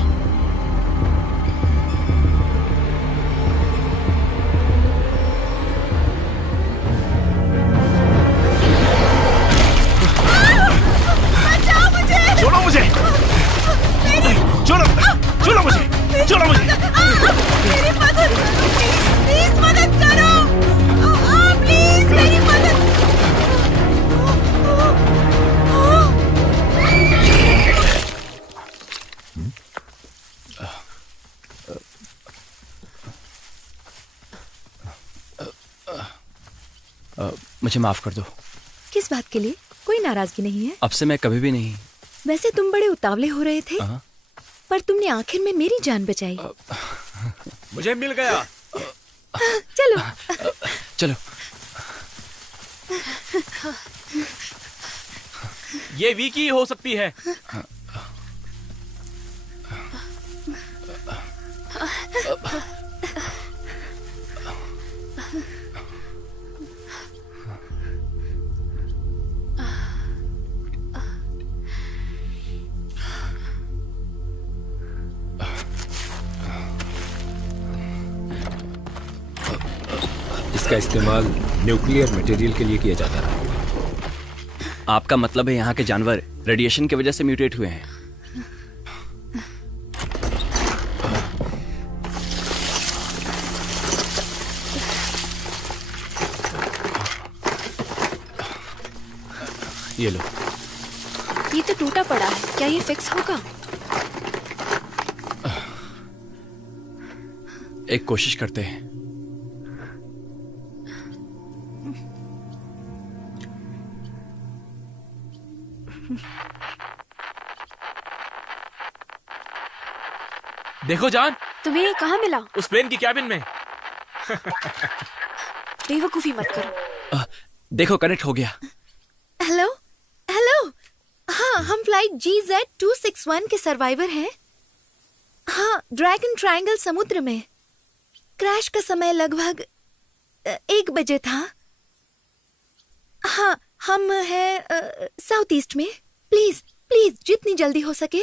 बचाओ मुझे! छोड़ो मुझे! छोड़ो! छोड़ो मुझे! छोड़ो मुझे! मेरी मदद करो, प्लीज मदद करो। प्लीज मेरी मदद। मुझे माफ कर दो। किस बात के लिए? कोई नाराजगी नहीं है। अब से मैं कभी भी नहीं। वैसे तुम बड़े उतावले हो रहे थे, पर तुमने आखिर में मेरी जान बचाई। मुझे मिल गया। चलो चलो। ये विकी हो सकती है। इसका इस्तेमाल न्यूक्लियर मटेरियल के लिए किया जाता है। आपका मतलब है यहाँ के जानवर रेडिएशन की वजह से म्यूटेट हुए हैं? ये लो। ये तो टूटा पड़ा है, क्या ये फिक्स होगा? एक कोशिश करते हैं। देखो जान, तुम्हें ये कहाँ मिला? उस प्लेन की कैबिन में। बेवकूफी मत करो। देखो कनेक्ट हो गया। हेलो हेलो, हाँ हम फ्लाइट GZ261 के सर्वाइवर हैं। हाँ, ड्रैगन ट्रायंगल समुद्र में। क्रैश का समय लगभग 1 बजे था। हाँ, हम हैं साउथ ईस्ट में। प्लीज प्लीज जितनी जल्दी हो सके।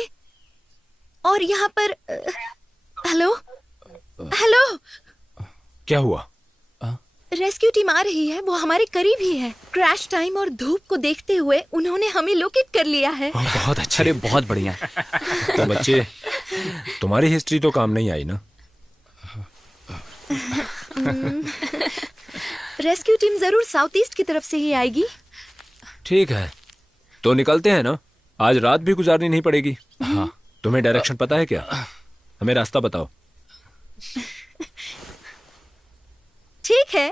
और यहाँ पर हेलो हेलो, क्या हुआ? रेस्क्यू टीम आ रही है, वो हमारे करीब ही है। क्रैश टाइम और धूप को देखते हुए उन्होंने हमें लोकेट कर लिया है। बहुत अच्छा। अरे बहुत बढ़िया। तो बच्चे, तुम्हारी हिस्ट्री तो काम नहीं आई ना? रेस्क्यू टीम जरूर साउथ ईस्ट की तरफ से ही आएगी। ठीक है, तो निकलते हैं ना। आज रात भी गुजारनी नहीं पड़ेगी। हाँ। तुम्हें डायरेक्शन पता है क्या? हमें रास्ता बताओ। ठीक है।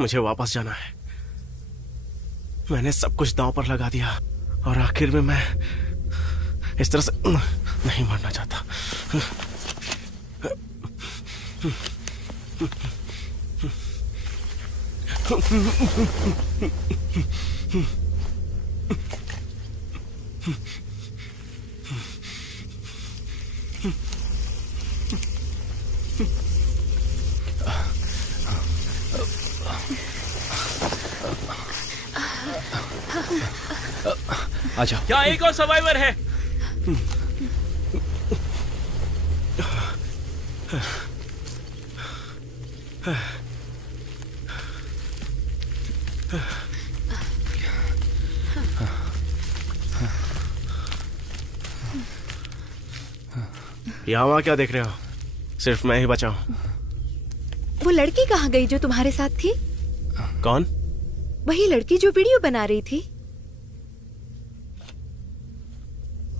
मुझे वापस जाना है। मैंने सब कुछ दांव पर लगा दिया और आखिर में मैं इस तरह से नहीं मरना चाहता। आजा। क्या एक और सर्वाइवर है? यहाँ वहाँ क्या देख रहे हो? सिर्फ मैं ही बचा हूँ। वो लड़की कहाँ गई जो तुम्हारे साथ थी? कौन? वही लड़की जो वीडियो बना रही थी।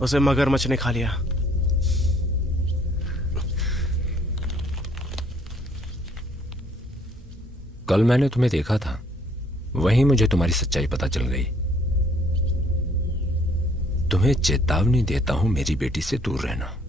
उसे मगरमच्छ ने खा लिया। कल मैंने तुम्हें देखा था, वहीं मुझे तुम्हारी सच्चाई पता चल गई। तुम्हें चेतावनी देता हूं, मेरी बेटी से दूर रहना।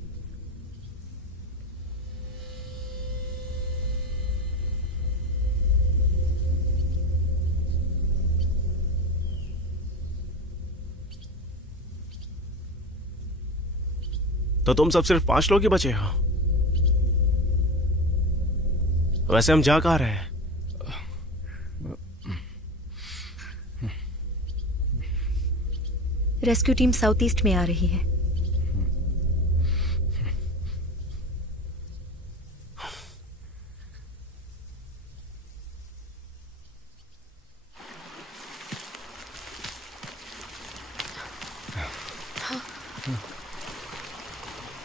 तो तुम सब सिर्फ 5 लोग ही बचे हो। वैसे हम जा कहाँ रहे हैं? रेस्क्यू टीम साउथ ईस्ट में आ रही है।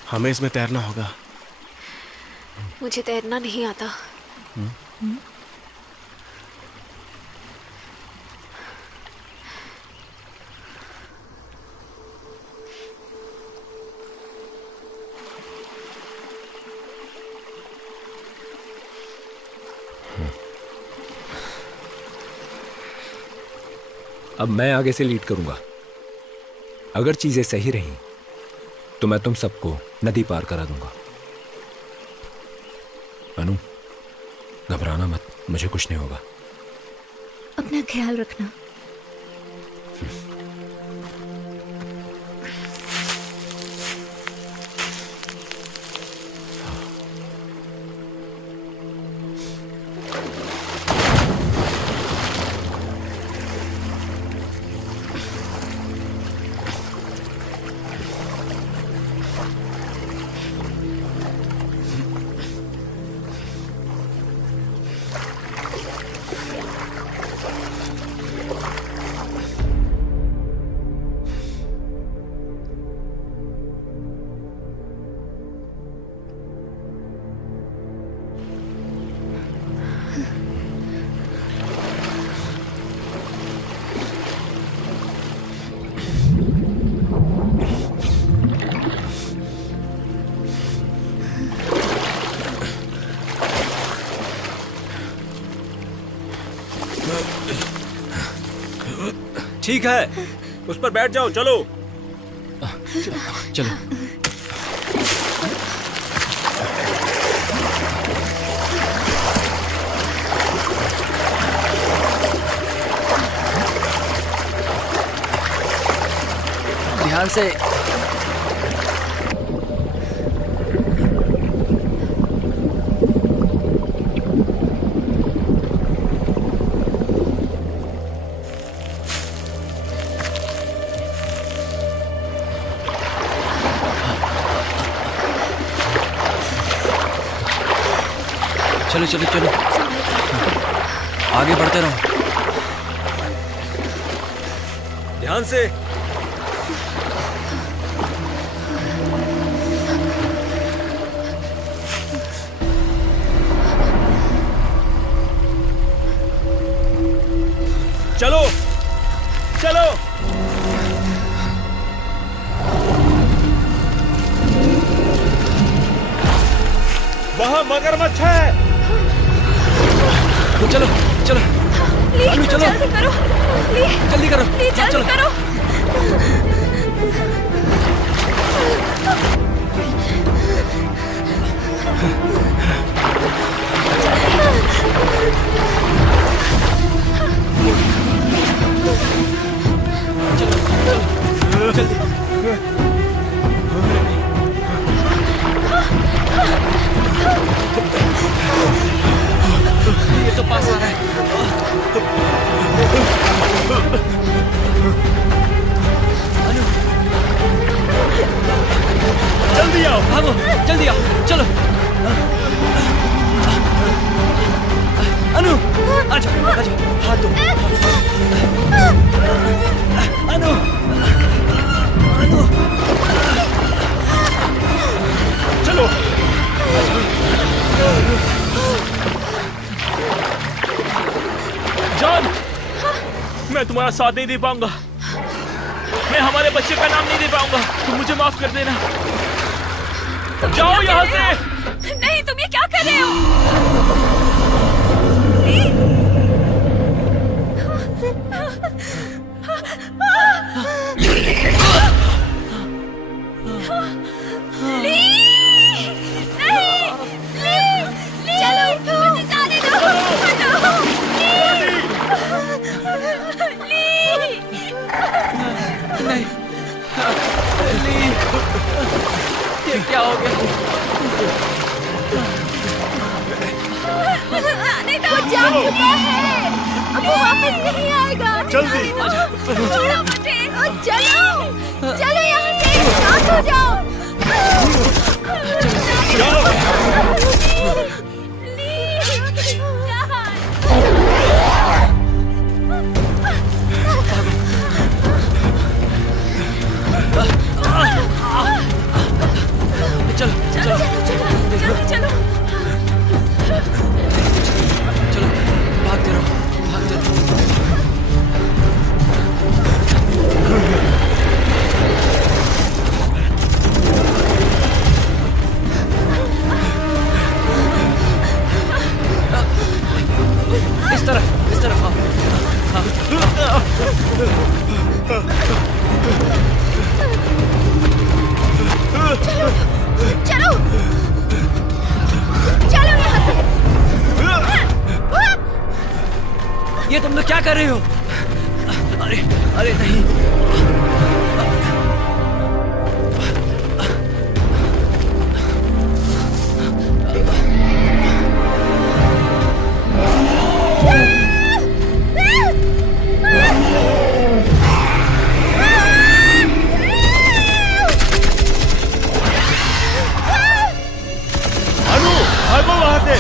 हमें इसमें तैरना होगा। मुझे तैरना नहीं आता। अब मैं आगे से लीड करूंगा। अगर चीजें सही रही तो मैं तुम सबको नदी पार करा दूंगा। अनु, घबराना मत, मुझे कुछ नहीं होगा। अपना ख्याल रखना। ठीक है, उस पर बैठ जाओ। चलो चलो। ध्यान से। चलो चलो चलो, आगे बढ़ते रहो। ध्यान से। चलो चलो। वहाँ मगरमच्छ है। तो चलो चलो अनु, चलो जल्दी करो, जल्दी करो, जल्दी करो। ये तो पास आ रहा है। अनु, जल्दी आओ, भागो, जल्दी आओ, चलो। अनु, आजा, आजा, हाथ दो। अनु, अनु, चलो। जॉन, मैं तुम्हारा साथ नहीं दे पाऊंगा। मैं हमारे बच्चे का नाम नहीं दे पाऊंगा। तुम मुझे माफ कर देना। जाओ यहाँ से। नहीं, तुम ये क्या कर रहे हो? क्या हो गया? वो जा चुका है, अब वो वापस नहीं आएगा। जल्दी छोड़ो मुझे। चलो चलो यहाँ से, शांत हो जाओ। चलो चलो चलो चलो, भागते रहो, भागते रहो। इस तरफ आओ। चलो चलो यहाँ से। ये तुम लोग क्या कर रहे हो? अरे अरे नहीं। अनु, भागो वहां से।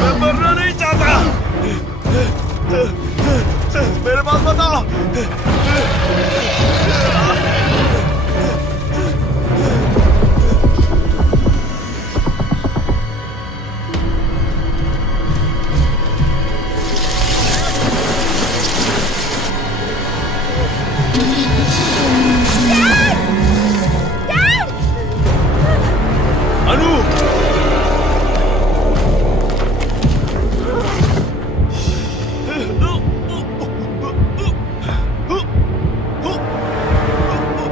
मैं मरना नहीं चाहता। मेरे पास बताओ। अनु,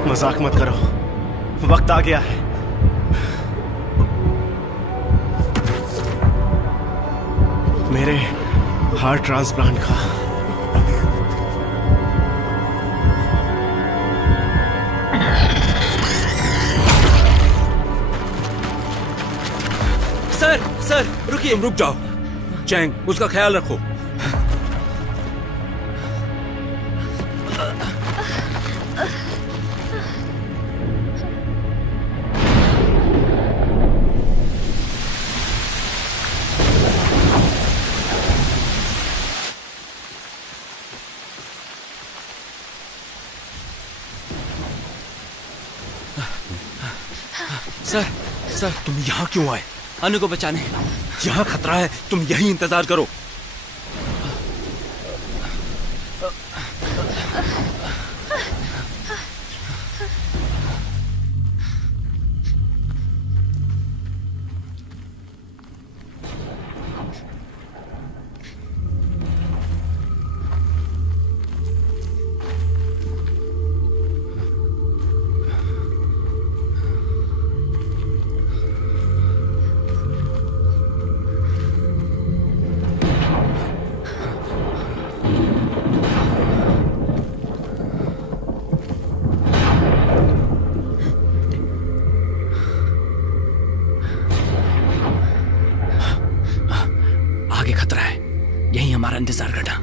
मजाक मत करो, वक्त आ गया है। मेरे हार्ट ट्रांसप्लांट का। सर रुकिए। तुम रुक जाओ। चैंग, उसका ख्याल रखो। सर तुम यहाँ क्यों आए? अनु को बचाने। यहाँ खतरा है, तुम यहीं इंतजार करो। हमारा इंतजार करना।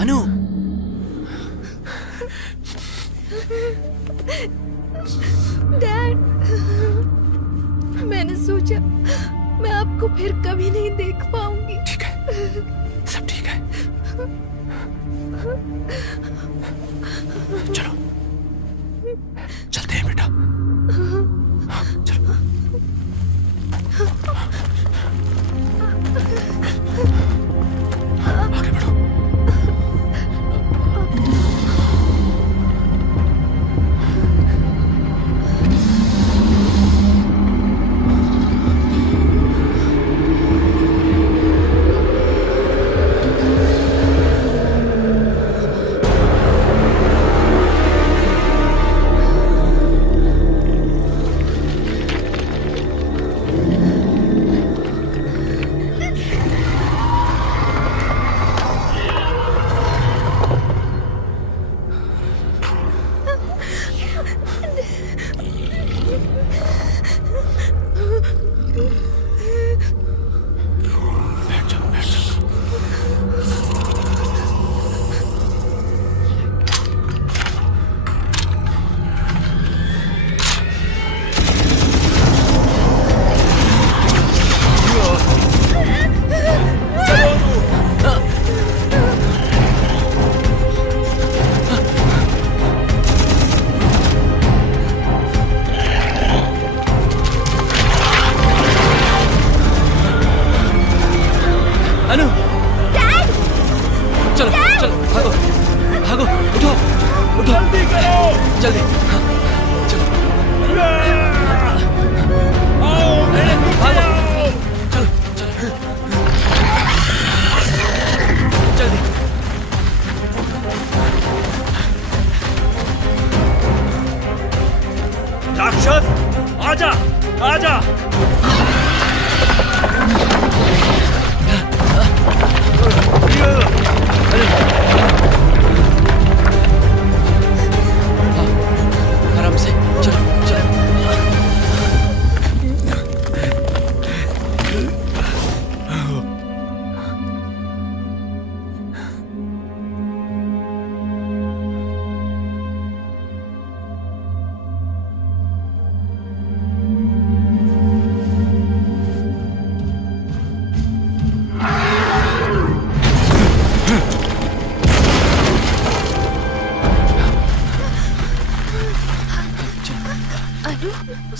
अनु। डैड, मैंने सोचा मैं आपको फिर कभी नहीं देख पाऊंगी। ठीक है, सब ठीक है। चलो चलते हैं बेटा। चलो। आगे बढ़ो।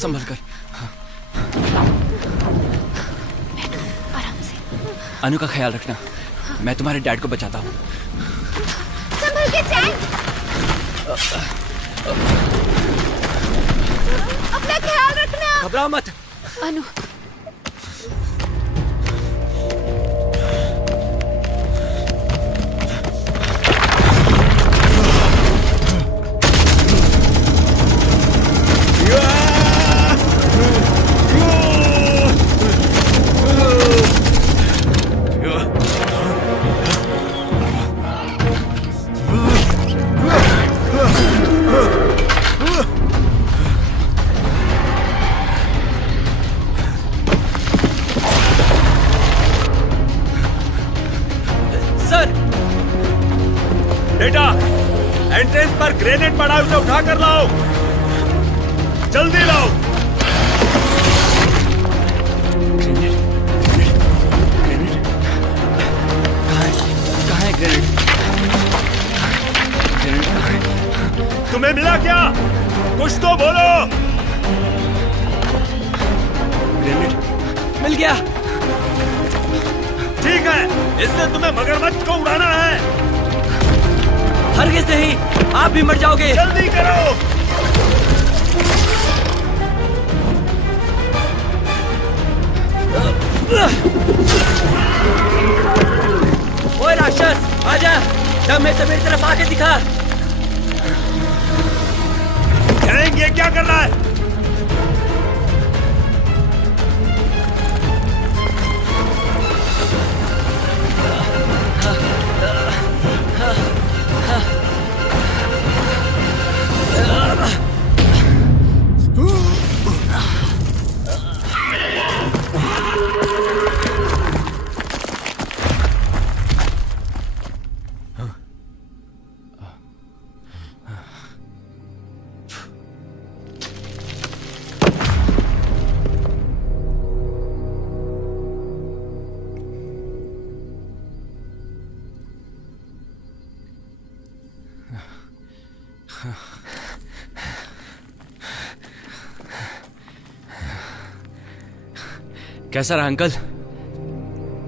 संभल कर। आराम से। अनु का ख्याल रखना, मैं तुम्हारे डैड को बचाता हूँ। संभल के चैन। अपना ख्याल रखना। घबराओ मत। अनु, एंट्रेंस पर ग्रेनेड पड़ा है, उसे उठा कर लाओ, जल्दी लाओ। ग्रेनेड, ग्रेनेड, ग्रेनेड कहाँ है ग्रेनेड? ग्रेनेड कहाँ है? तुम्हें मिला क्या? कुछ तो बोलो। ग्रेनेड मिल गया। ठीक है, इससे तुम्हें मगरमच्छ को उड़ाना है। हरगिज़ नहीं, आप भी मर जाओगे। जल्दी करो। ओए राक्षस, आजा, दम है तो मेरी तरफ आके दिखा। गैंग, ये क्या कर रहा है? कैसा रहा अंकल?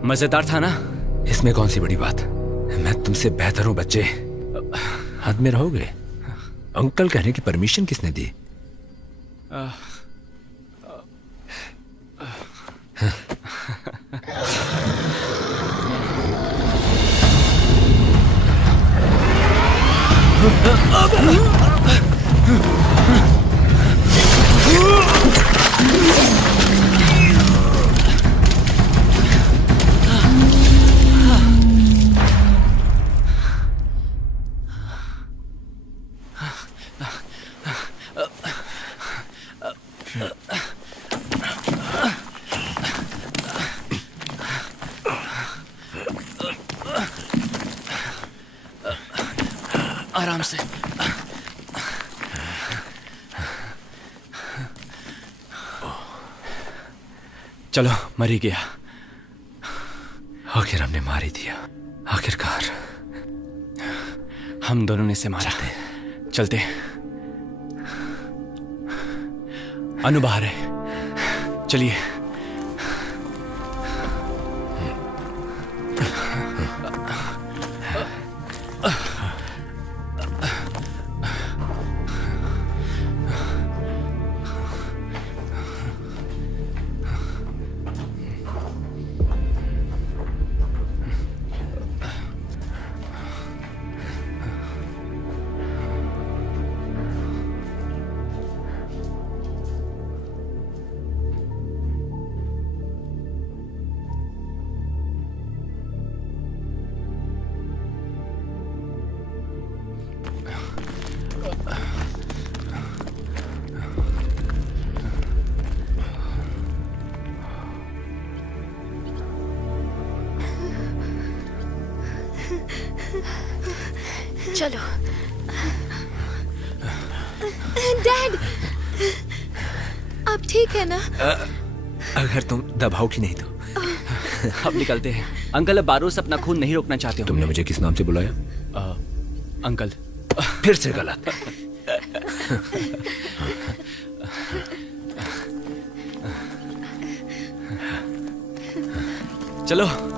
मजेदार था ना? इसमें कौन सी बड़ी बात? मैं तुमसे बेहतर हूं बच्चे। हद में रहोगे। अंकल कहने की परमिशन किसने दी? आराम से। चलो, मर ही गया। आखिर हमने मार ही दिया। आखिरकार हम दोनों ने इसे मारा। चलते। अनु बाहर है, चलिए। चलो। डैड, आप ठीक है ना? अगर तुम दबाओगी नहीं तो। अब निकलते हैं। अंकल, अब बारूद से अपना खून नहीं रोकना चाहते हो? तुमने मुझे किस नाम से बुलाया? अंकल। फिर से गलत। चलो।